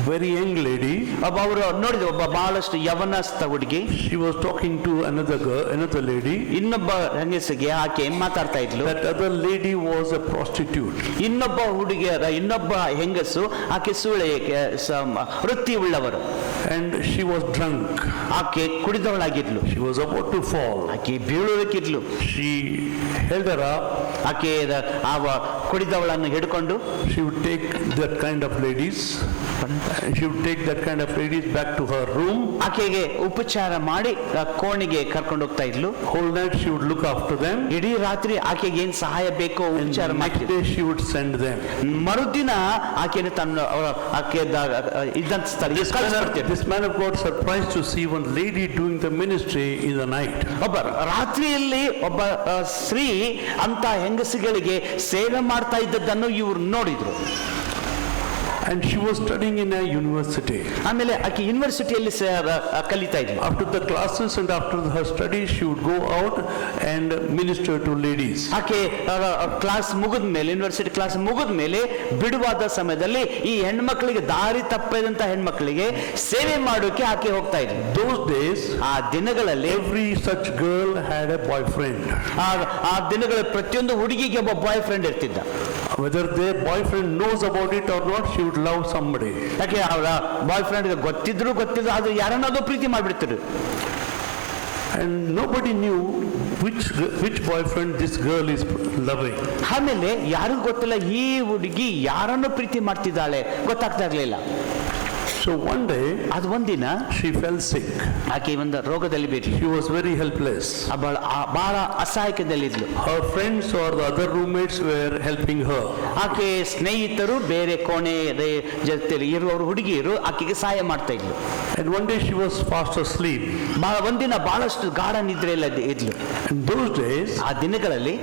very young lady. ಅವರು ನೋಡಿದ್ರು, ಒಬ್ಬ ಬಹಳಷ್ಟು ಯವನಸ್ಥ ಹುಡುಗಿ She was talking to another lady. ಇನ್ನೊಬ್ಬ ಹೆಂಗಸಿಗೆ ಆಕೆ ಮಾತಾಡ್ತಾ ಇದ್ಲು. That other lady was a prostitute. ಇನ್ನೊಬ್ಬ ಹೆಂಗಸು ಆಕೆ ಸೂಳೆ ವೃತ್ತಿ ಉಳ್ಳವರು. And she was drunk. ಆಕೆ ಕುಡಿದವಳಾಗಿದ್ಲು. She was about to fall. ಆಕೆ ಬೀಳುವುದಕ್ಕಿದ್ಲು. She held her up. ಆಕೆ ಕುಡಿದವಳನ್ನು ಹಿಡ್ಕೊಂಡು She would take that kind of ladies. She would take that kind of ladies back to her room. ಆಕೆಗೆ ಉಪಚಾರ ಮಾಡಿ ಕೋಣೆಗೆ ಕರ್ಕೊಂಡು ಹೋಗ್ತಾ ಇದ್ಲು. Whole night she would look after them. ಇಡೀ ರಾತ್ರಿ ಆಕೆಗೆ ಏನ್ ಸಹಾಯ ಬೇಕೋ ಉಪಚಾರ Next ಮಾಡಿ day she would send them. ಮರುದಿನ ಆಕೆನ ತನ್ನ ಆಕೆ ಇದ್ದಂತ This man of God surprised to see one lady doing the ministry in the night. ಒಬ್ಬ ರಾತ್ರಿಯಲ್ಲಿ ಒಬ್ಬ ಸ್ತ್ರೀ ಅಂತ ಹೆಂಗಸಿಗಳಿಗೆ ಸೇವೆ ಮಾಡ್ತಾ ಇದ್ದದ್ದನ್ನು ಇವ್ರು ನೋಡಿದ್ರು. And she was studying in a university. ಆಮೇಲೆ ಆಕೆ ಯೂನಿವರ್ಸಿಟಿಯಲ್ಲಿ ಕಲಿತಾ ಇದ್ಲು. After the classes and after her studies, she would go out and minister to ladies. ಆಕೆ ಕ್ಲಾಸ್ ಮುಗಿದ ಮೇಲೆ, ಯೂನಿವರ್ಸಿಟಿ ಕ್ಲಾಸ್ ಮುಗಿದ ಮೇಲೆ ಬಿಡುವಾದ ಸಮಯದಲ್ಲಿ ಈ ಹೆಣ್ಮಕ್ಳಿಗೆ ದಾರಿ ತಪ್ಪದಂತ ಹೆಣ್ಮಕ್ಳಿಗೆ ಸೇವೆ ಮಾಡೋಕೆ ಆಕೆ ಹೋಗ್ತಾ ಇದ್ಲು. Those days, ಆ ದಿನಗಳಲ್ಲಿ every such girl had a boyfriend. ಆ ದಿನಗಳ ಪ್ರತಿಯೊಂದು ಹುಡುಗಿಗೆ ಒಬ್ಬ boy friend ಇರ್ತಿದ್ದ. Whether their boyfriend knows about it or not, she would love somebody. ಯಾಕೆ ಅವರ ಬಾಯ್ ಫ್ರೆಂಡ್ ಗೊತ್ತಿದ್ರು ಆದ್ರೆ ಯಾರನ್ನಾದ್ರೂ ಪ್ರೀತಿ ಮಾಡ್ಬಿಡ್ತಿದ್ರು. And nobody knew which boyfriend this girl is loving. ಆಮೇಲೆ ಯಾರಿಗೂ ಗೊತ್ತಿಲ್ಲ ಈ ಹುಡುಗಿ ಯಾರನ್ನು ಪ್ರೀತಿ ಮಾಡ್ತಿದ್ದಾಳೆ, ಗೊತ್ತಾಗ್ತಾ ಇರ್ಲಿಲ್ಲ. So one day, ಅದು ಒಂದಿನ she fell sick. ಆಕೆ ಒಂದು ರೋಗದಲ್ಲಿ ಬಿದ್ಲು. She was very helpless. ಬಹಳ ಅಸಹಾಯಕದಲ್ಲಿದ್ಲು. Her friends or the other roommates were helping her. ಆಕೆ ಸ್ನೇಹಿತರು ಬೇರೆ ಕೋಣೆ ಜೊತೆಲಿ ಇರುವವರು ಹುಡುಗಿಯರು ಆಕೆಗೆ ಸಹಾಯ ಮಾಡ್ತಾ ಇದ್ಲು. And one day she was fast asleep. ಒಂದಿನ ಬಹಳಷ್ಟು ಗಾಢ ನಿದ್ರೆಯಲ್ಲಿ ಇದ್ಲು. In those days, ಆ ದಿನಗಳಲ್ಲಿ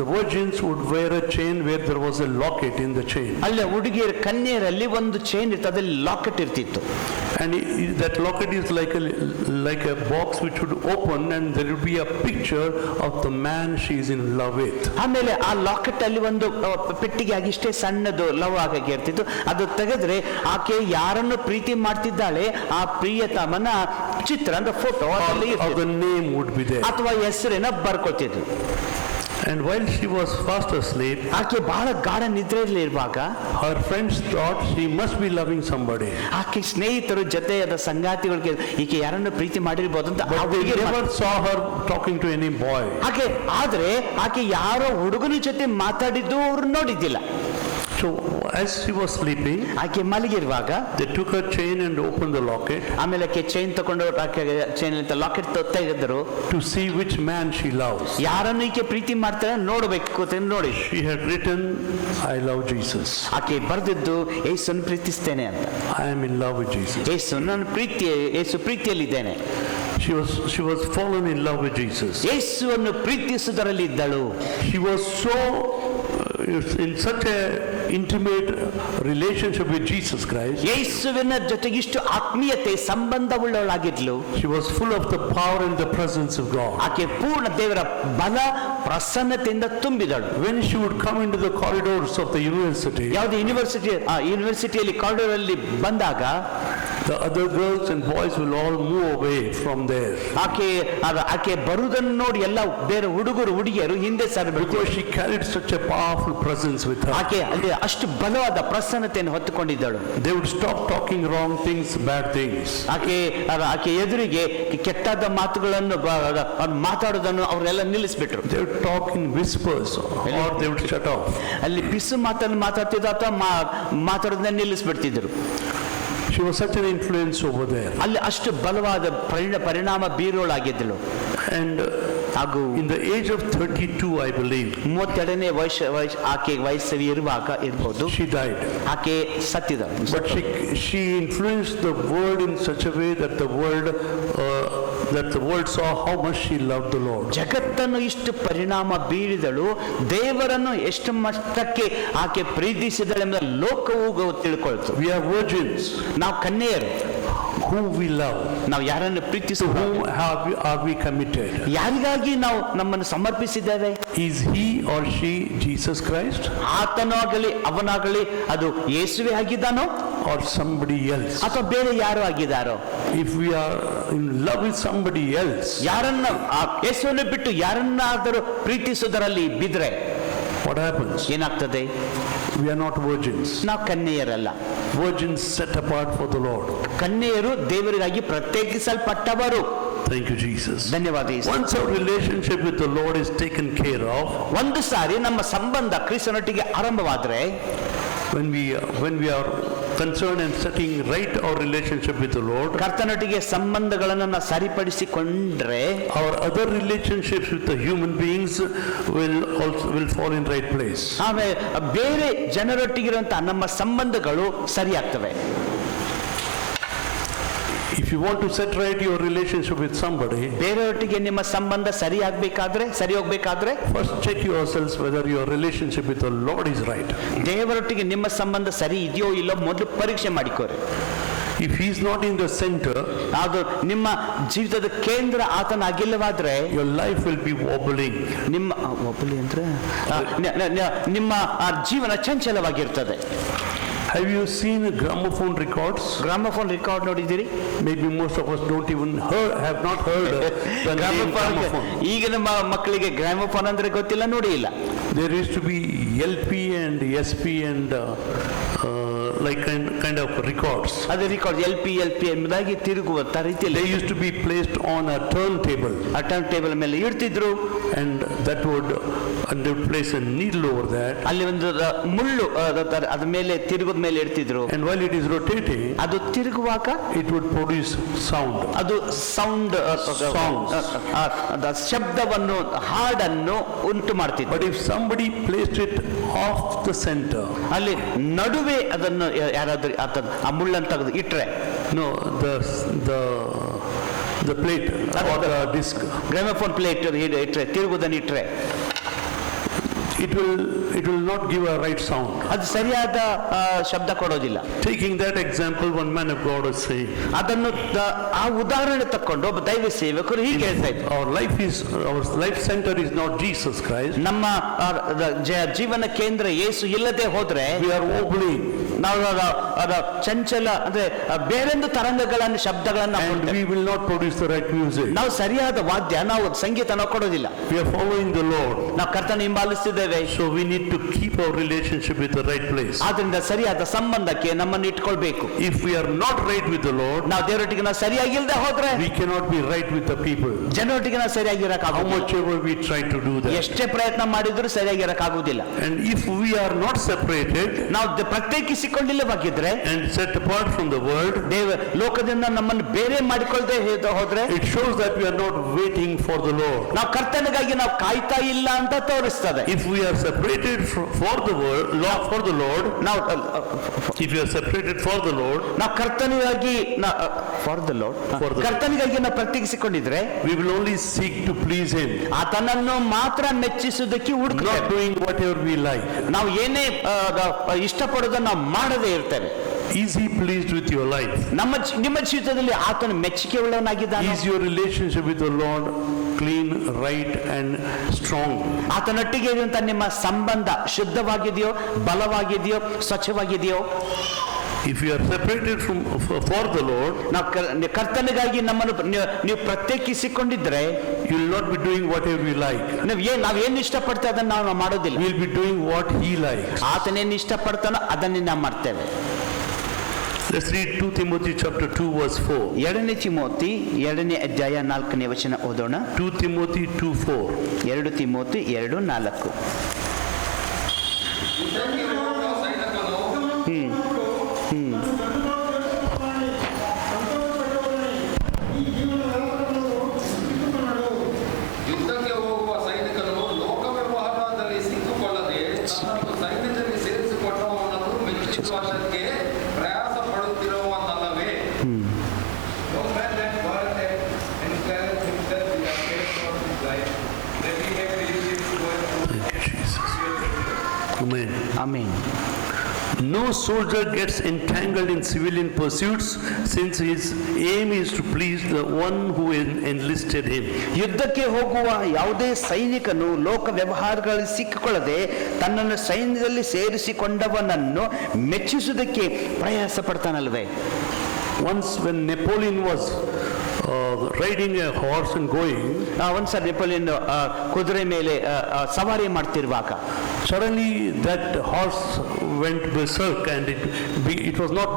the virgins would wear a chain where there was a locket in the chain. ಅಲ್ಲೇ ಹುಡುಗಿಯರ ಕನ್ಯೆಯರಲ್ಲಿ ಒಂದು ಚೈನ್ ಇರ್ತದೆ, ಅದಲ್ಲಿ ಲಾಕೆಟ್ ಇರ್ತಿತ್ತು. And that locket is like a box which would open and there would be a picture of the man she is in love with. ಆಮೇಲೆ ಆ locket ಅಲ್ಲಿ ಒಂದು ಪೆಟ್ಟಿಗೆ ಆಗಿಷ್ಟೇ ಸಣ್ಣದು ಲವ್ ಆಗಿ ಇರ್ತಿತ್ತು. ಅದು ತೆಗೆದ್ರೆ ಆಕೆ ಯಾರನ್ನು ಪ್ರೀತಿ ಮಾಡ್ತಿದ್ದಾಳೆ ಆ ಪ್ರಿಯತಮನ ಚಿತ್ರ ಅಂದ್ರೆ photo Or the name would be there. ಅಥವಾ ಹೆಸರಿನ ಬರ್ಕೊತಿದ್ರು. And while she was fast asleep, ಆಕೆ ಬಹಳ ಗಾಢ ನಿದ್ರೆಯಲ್ಲಿ ಇರುವಾಗ her friends thought she must be loving somebody. ಆಕೆ ಸ್ನೇಹಿತರು ಜೊತೆಯಾದ ಸಂಗಾತಿಗಳಿಗೆ ಈಕೆ ಯಾರನ್ನು ಪ್ರೀತಿ ಮಾಡಿರ್ಬೋದು ಅಂತ But they never saw her talking to any boy. ಆಕೆ ಯಾರೋ ಹುಡುಗನ ಜೊತೆ ಮಾತಾಡಿದ್ದು ಅವ್ರು ನೋಡಿದ್ದಿಲ್ಲ. So as she was sleeping, ಆಕೆ ಮಲಗಿರುವಾಗ they took her chain and opened the locket ಆಮೇಲೆ ಆಕೆ ಚೈನ್ ತಗೊಂಡು ಆಕೆ ಚೈನ್ ಲಾಕೆಟ್ ತೆಗೆದ್ರು to see which man she loves. ಯಾರನ್ನು ಈಕೆ ಪ್ರೀತಿ ಮಾಡ್ತಾರೆ ನೋಡ್ಬೇಕು ನೋಡಿ. She had written, I love Jesus. ಆಕೆ ಬರೆದಿದ್ದು ಯೇಸುವನ್ನು ಪ್ರೀತಿಸ್ತೇನೆ ಅಂತ. I am in love with Jesus. Yesu ಪ್ರೀತಿಯಲ್ಲಿದ್ದೇನೆ. She was fallen in love with Jesus. ಯೇಸುವನ್ನು ಪ್ರೀತಿಸುವುದರಲ್ಲಿ ಇದ್ದಳು. She was so is in such a intimate relationship with Jesus Christ. ಯೇಸುವಿನ ಜೊತೆಗೆ ಇಷ್ಟು ಆತ್ಮೀಯತೆ ಸಂಬಂಧವುಳ್ಳವಳಾಗಿದ್ಲು. She was full of the power and the presence of God. ಆಕೆ ಪೂರ್ಣ ದೇವರ ಬಲ ಪ್ರಸನ್ನತೆಯಿಂದ ತುಂಬಿದಳು. When she would come into the corridors of the university, ಯಾವುದೇ ಯೂನಿವರ್ಸಿಟಿಯಲ್ಲಿ corridor ಅಲ್ಲಿ ಬಂದಾಗ the other girls and boys will all move away from there. ಆಕೆ ಬರುವುದನ್ನು ನೋಡಿ ಎಲ್ಲ ಬೇರೆ ಹುಡುಗಿಯರು ಹಿಂದೆ ಸರಿಬಿಟ್ಟು, Because she carried such a powerful presence with her. ಆಕೆ ಅಲ್ಲಿ ಅಷ್ಟು ಬಲವಾದ ಪ್ರಸನ್ನತೆಯನ್ನು ಹೊತ್ತುಕೊಂಡಿದ್ದಳು. They would stop talking wrong things, bad things. ಆಕೆ ಎದುರಿಗೆ ಕೆಟ್ಟದ ಮಾತುಗಳನ್ನು ಮಾತಾಡೋದನ್ನು ಅವರೆಲ್ಲ ನಿಲ್ಲಿಸ್ಬಿಟ್ರು. They would talk in whispers or they would shut off. ಅಲ್ಲಿ ಬಿಸು ಮಾತನ್ನು ಮಾತಾಡ್ತಿದ್ರು ಅಥವಾ ಮಾತಾಡೋದನ್ನ ನಿಲ್ಲಿಸ್ಬಿಡ್ತಿದ್ರು. She was such an influence over there. ಅಲ್ಲಿ ಅಷ್ಟು ಬಲವಾದ ಪರಿಣಾಮ ಬೀರೋಳಾಗಿದ್ದಳು. And ಹಾಗೂ in the age of 32, I believe, 32ನೇ ಆಕೆ ವಯಸ್ಸು ಇರಬಹುದು, she died. ಆಕೆ ಸತ್ತಿದಳು. But she influenced the world in such a way that the world saw how much she loved the Lord. ಜಗತ್ತನ್ನು ಇಷ್ಟು ಪರಿಣಾಮ ಬೀರಿದಳು, ದೇವರನ್ನು ಎಷ್ಟು ಮಟ್ಟಕ್ಕೆ ಆಕೆ ಪ್ರೀತಿಸಿದಳೆಂಬ ಲೋಕವು ತಿಳ್ಕೊಳ್ತು. We are virgins. ನಾವು ಕನ್ಯೆಯರು. Whom we love. ನಾವು ಯಾರನ್ನು To ಪ್ರೀತಿಸುವ, whom are we committed? ಯಾರಿಗಾಗಿ ನಾವು ನಮ್ಮನ್ನು ಸಮರ್ಪಿಸಿದ್ದೇವೆ? Is he or she Jesus Christ? ಆತನಾಗಲಿ ಅವನಾಗಲಿ ಅದು ಯೇಸುವೆ ಆಗಿದ್ದಾನೋ Or somebody else? ಅಥವಾ ಬೇರೆ ಯಾರು ಆಗಿದ್ದಾರೋ? If we are in love with somebody else, ಯಾರನ್ನ ಯೇಸುವನ್ನು ಬಿಟ್ಟು ಯಾರನ್ನಾದರೂ ಪ್ರೀತಿಸುವುದರಲ್ಲಿ ಬಿದ್ರೆ what happens? ಏನಾಗ್ತದೆ? We are not virgins. ನಾವು ಕನ್ಯೆಯರಲ್ಲ. Virgins set apart for the Lord. ಕನ್ಯೆಯರು ದೇವರಿಗಾಗಿ ಪ್ರತ್ಯೇಕಿಸಲ್ಪಟ್ಟವರು. Thank you, Jesus. ಧನ್ಯವಾದ ಯೇಸು. Once our relationship with the Lord is taken care of, ಒಂದು ಸಾರಿ ನಮ್ಮ ಸಂಬಂಧ ಕ್ರಿಸ್ತನೊಟ್ಟಿಗೆ ಆರಂಭವಾದ್ರೆ, when we are concerned and setting right our relationship with the Lord, ಕರ್ತನೊಟ್ಟಿಗೆ ಸಂಬಂಧಗಳನ್ನು ನಾವು ಸರಿಪಡಿಸಿಕೊಂಡ್ರೆ our other relationships with the human beings will fall in right place. ಆಮೇಲೆ ಬೇರೆ ಜನರೊಟ್ಟಿಗಿರುವಂತಹ ನಮ್ಮ ಸಂಬಂಧಗಳು ಸರಿಯಾಗ್ತವೆ. If you want to set right your relationship with somebody, ಬೇರೆಯೊಟ್ಟಿಗೆ ನಿಮ್ಮ ಸಂಬಂಧ ಸರಿ ಹೋಗ್ಬೇಕಾದ್ರೆ first check yourselves whether your relationship with the Lord is right. ದೇವರೊಟ್ಟಿಗೆ ನಿಮ್ಮ ಸಂಬಂಧ ಸರಿ ಇದೆಯೋ ಇಲ್ಲೋ ಮೊದಲು ಪರೀಕ್ಷೆ ಮಾಡಿಕೋರಿ. If he is not in the center, ಅದು ನಿಮ್ಮ ಜೀವಿತದ ಕೇಂದ್ರ ಆತನಾಗಿಲ್ಲವಾದ್ರೆ your life will be wobbling. ನಿಮ್ಮ ಒಬ್ಬಲಿ ಅಂದ್ರೆ ನಿಮ್ಮ ಜೀವನ ಚಂಚಲವಾಗಿರ್ತದೆ. Have you seen gramophone records? Gramophone record ನೋಡಿದ್ದೀರಿ? Maybe most of us have not heard the name gramophone. ಈಗಿನ ಮಕ್ಕಳಿಗೆ ಗ್ರಾಮಫೋನ್ ಅಂದ್ರೆ ಗೊತ್ತಿಲ್ಲ, ನೋಡಿ ಇಲ್ಲ. There used to be LP and SP and like kind of records. ಅದು ರೆಕಾರ್ಡ್ LP ಎಂಬುದಾಗಿ ತಿರುಗುವ ರೀತಿಯಲ್ಲಿ They used to be placed on a turntable, ಆ ಟರ್ನ್ ಟೇಬಲ್ ಮೇಲೆ ಇಡ್ತಿದ್ರು. and they would place a needle over that, ಅಲ್ಲಿ ಒಂದು ಮುಳ್ಳು ಅದ ಮೇಲೆ ತಿರುಗದ ಮೇಲೆ ಇಡ್ತಿದ್ರು. and while it is rotating, ಅದು ತಿರುಗುವಾಗ it would produce sound. ಅದು ಸೌಂಡ್ ಶಬ್ದವನ್ನು ಹಾಡನ್ನು ಉಂಟು ಮಾಡ್ತಿದ್ರು. But if somebody placed it off the center, ಅಲ್ಲಿ ನಡುವೆ ಅದನ್ನು ಯಾರಾದ್ರೂ ಆ ಮುಳ್ಳನ್ನು ತೆಗೆದು ಇಟ್ರೆ, no, the plate or the disc, gramophone plate ಇಟ್ರೆ, ತಿರುಗುದನ್ನು ಇಟ್ರೆ it will not give a right sound. ಅದು ಸರಿಯಾದ ಶಬ್ದ ಕೊಡೋದಿಲ್ಲ. Taking that example, one man of God was saying, ಅದನ್ನು ಆ ಉದಾಹರಣೆ ತಕೊಂಡು ಒಬ್ಬ ದೈವ ಸೇವಕರು ಹೀಗೆ ಹೇಳ್ತಾ ಇದ್ರು, our life center is not Jesus Christ. ನಮ್ಮ ಜೀವನ ಕೇಂದ್ರ ಯೇಸು ಇಲ್ಲದೆ ಹೋದ್ರೆ We are wobbling ನಾವು ಚಂಚಲ ಅಂದ್ರೆ ಬೇರೊಂದು ತರಂಗಗಳನ್ನು ಶಬ್ದಗಳನ್ನು and we will not produce the right music. ನಾವು ಸರಿಯಾದ ವಾದ್ಯ, ನಾವು ಸಂಗೀತ ನಾವು ಕೊಡೋದಿಲ್ಲ. We are following the Lord, ನಾವು ಕರ್ತನ ಹಿಂಬಾಲಿಸ್ತಿದ್ದೇವೆ. so we need to keep our relationship with the right place. ಆದ್ರಿಂದ ಸರಿಯಾದ ಸಂಬಂಧಕ್ಕೆ ನಮ್ಮನ್ನು ಇಟ್ಕೊಳ್ಬೇಕು. If we are not right with the Lord, ನಾವು ದೇವರೊಟ್ಟಿಗೆ ನಾವು ಸರಿಯಾಗಿಲ್ಲದೆ ಹೋದ್ರೆ we cannot be right with the people. ಜನರೊಟ್ಟಿಗೆ ನಾವು How ಸರಿಯಾಗಿರಕ್ಕಾಗುವುದಿಲ್ಲ. much ever we try to do that. ಎಷ್ಟೇ ಪ್ರಯತ್ನ ಮಾಡಿದ್ರು ಸರಿಯಾಗಿರಕ್ಕಾಗುವುದಿಲ್ಲ. And if we are not separated, ನಾವು ಪ್ರತ್ಯೇಕಿಸಿಕೊಂಡು ಪ್ರತ್ಯೇಕಿಸಿಕೊಂಡಿಲ್ಲವಾಗಿದ್ರೆ and set apart from the world, ಲೋಕದಿಂದ ನಮ್ಮನ್ನು ಬೇರೆ ಮಾಡಿಕೊಳ್ಳದೆ ಹೋದ್ರೆ it shows that we are not waiting for the Lord. ನಾವು ಕರ್ತನಿಗಾಗಿ ನಾವು ಕಾಯ್ತಾ ಇಲ್ಲ ಅಂತ ತೋರಿಸ್ತದೆ. If we are separated for the world, for the Lord, ನಾವು if we are separated for the Lord, ನಾವು ಕರ್ತನಿಗಾಗಿ for the lord For the Lord. ಕರ್ತನಿಗಾಗಿ ನಾವು ಪ್ರತ್ಯೇಕಿಸಿಕೊಂಡಿದ್ರೆ we will only seek to please Him, ಆತನನ್ನು ಮಾತ್ರ ಮೆಚ್ಚಿಸುವುದಕ್ಕೆ not ಹುಡುಕ್ತೇವೆ. doing whatever we like. ನಾವು ಏನೇ ಇಷ್ಟಪಡೋದನ್ನ ನಾವು ಮಾಡದೇ ಇರ್ತೇವೆ. Is He pleased with your life? ನಿಮ್ಮ ಜೀವಿತದಲ್ಲಿ ಆತನ ಮೆಚ್ಚುಗೆ ಉಳ್ಳವನಾಗಿದ್ದಾನೆ. Is your relationship with the Lord clean, right and strong? ಆತನೊಟ್ಟಿಗೆ ಇರುವಂತ ನಿಮ್ಮ ಸಂಬಂಧ ಶುದ್ಧವಾಗಿದೆಯೋ, ಬಲವಾಗಿದೆಯೋ, ಸ್ವಚ್ಛವಾಗಿದೆಯೋ? If you are separated for the Lord, ನಾವು ಕರ್ತನಿಗಾಗಿ ನಮ್ಮನ್ನು ನೀವು ಪ್ರತ್ಯೇಕಿಸಿಕೊಂಡಿದ್ರೆ you will not be doing whatever we like. ನಾವೇನು ಇಷ್ಟಪಡ್ತೇವೆ ಅದನ್ನು ನಾವು ಮಾಡೋದಿಲ್ಲ. We will be doing what He likes. ಆತನೇನು ಇಷ್ಟಪಡ್ತಾನೋ ಅದನ್ನೇ ನಾವು ಮಾಡ್ತೇವೆ. Let's read 2 Timothy chapter 2 verse 4. 2 Timothy 2ನೇ ಅಧ್ಯಾಯ 4ನೇ ವಚನ ಓದೋಣ. 2 Timothy 2:4. 2 ತಿಮೋತಿ 2:4. ಯುದ್ಧಕ್ಕೆ ಹೋಗುವ ಸೈನಿಕನು ಯುದ್ಧಕ್ಕೆ ಹೋಗುವ ಸೈನಿಕನು ಲೋಕ ವ್ಯವಹಾರದಲ್ಲಿ ಸಿಕ್ಕಿಕೊಳ್ಳದೆ ತನ್ನನ್ನು ಸೈನ್ಯದಲ್ಲಿ ಸೇರಿಸಿಕೊಂಡವನನ್ನು ಮೆಚ್ಚಿಸುವುದಕ್ಕೆ ಪ್ರಯಾಸ ಪಡುತ್ತಿರುವವನಲ್ಲವೇ? No man that God had encouraged himself in the affairs of his life, that he may believe him to go and Thank you, Jesus. Amen. Amen. No soldier gets entangled in civilian pursuits, since his aim is to please the one who enlisted him. ಯುದ್ಧಕ್ಕೆ ಹೋಗುವ ಯಾವುದೇ ಸೈನಿಕನು ಲೋಕ ವ್ಯವಹಾರಗಳಲ್ಲಿ ಸಿಕ್ಕಿಕೊಳ್ಳದೆ ತನ್ನನ್ನು ಸೈನ್ಯದಲ್ಲಿ ಸೇರಿಸಿಕೊಂಡವನನ್ನು ಮೆಚ್ಚಿಸುವುದಕ್ಕೆ ಪ್ರಯಾಸ ಪಡ್ತಾನಲ್ವೇ? Once when Napoleon was riding a horse and going, ಒಂದ್ಸಲ Napoleon ಕುದುರೆ ಮೇಲೆ ಸವಾರಿ ಮಾಡ್ತಿರುವಾಗ suddenly that horse went berserk and it was not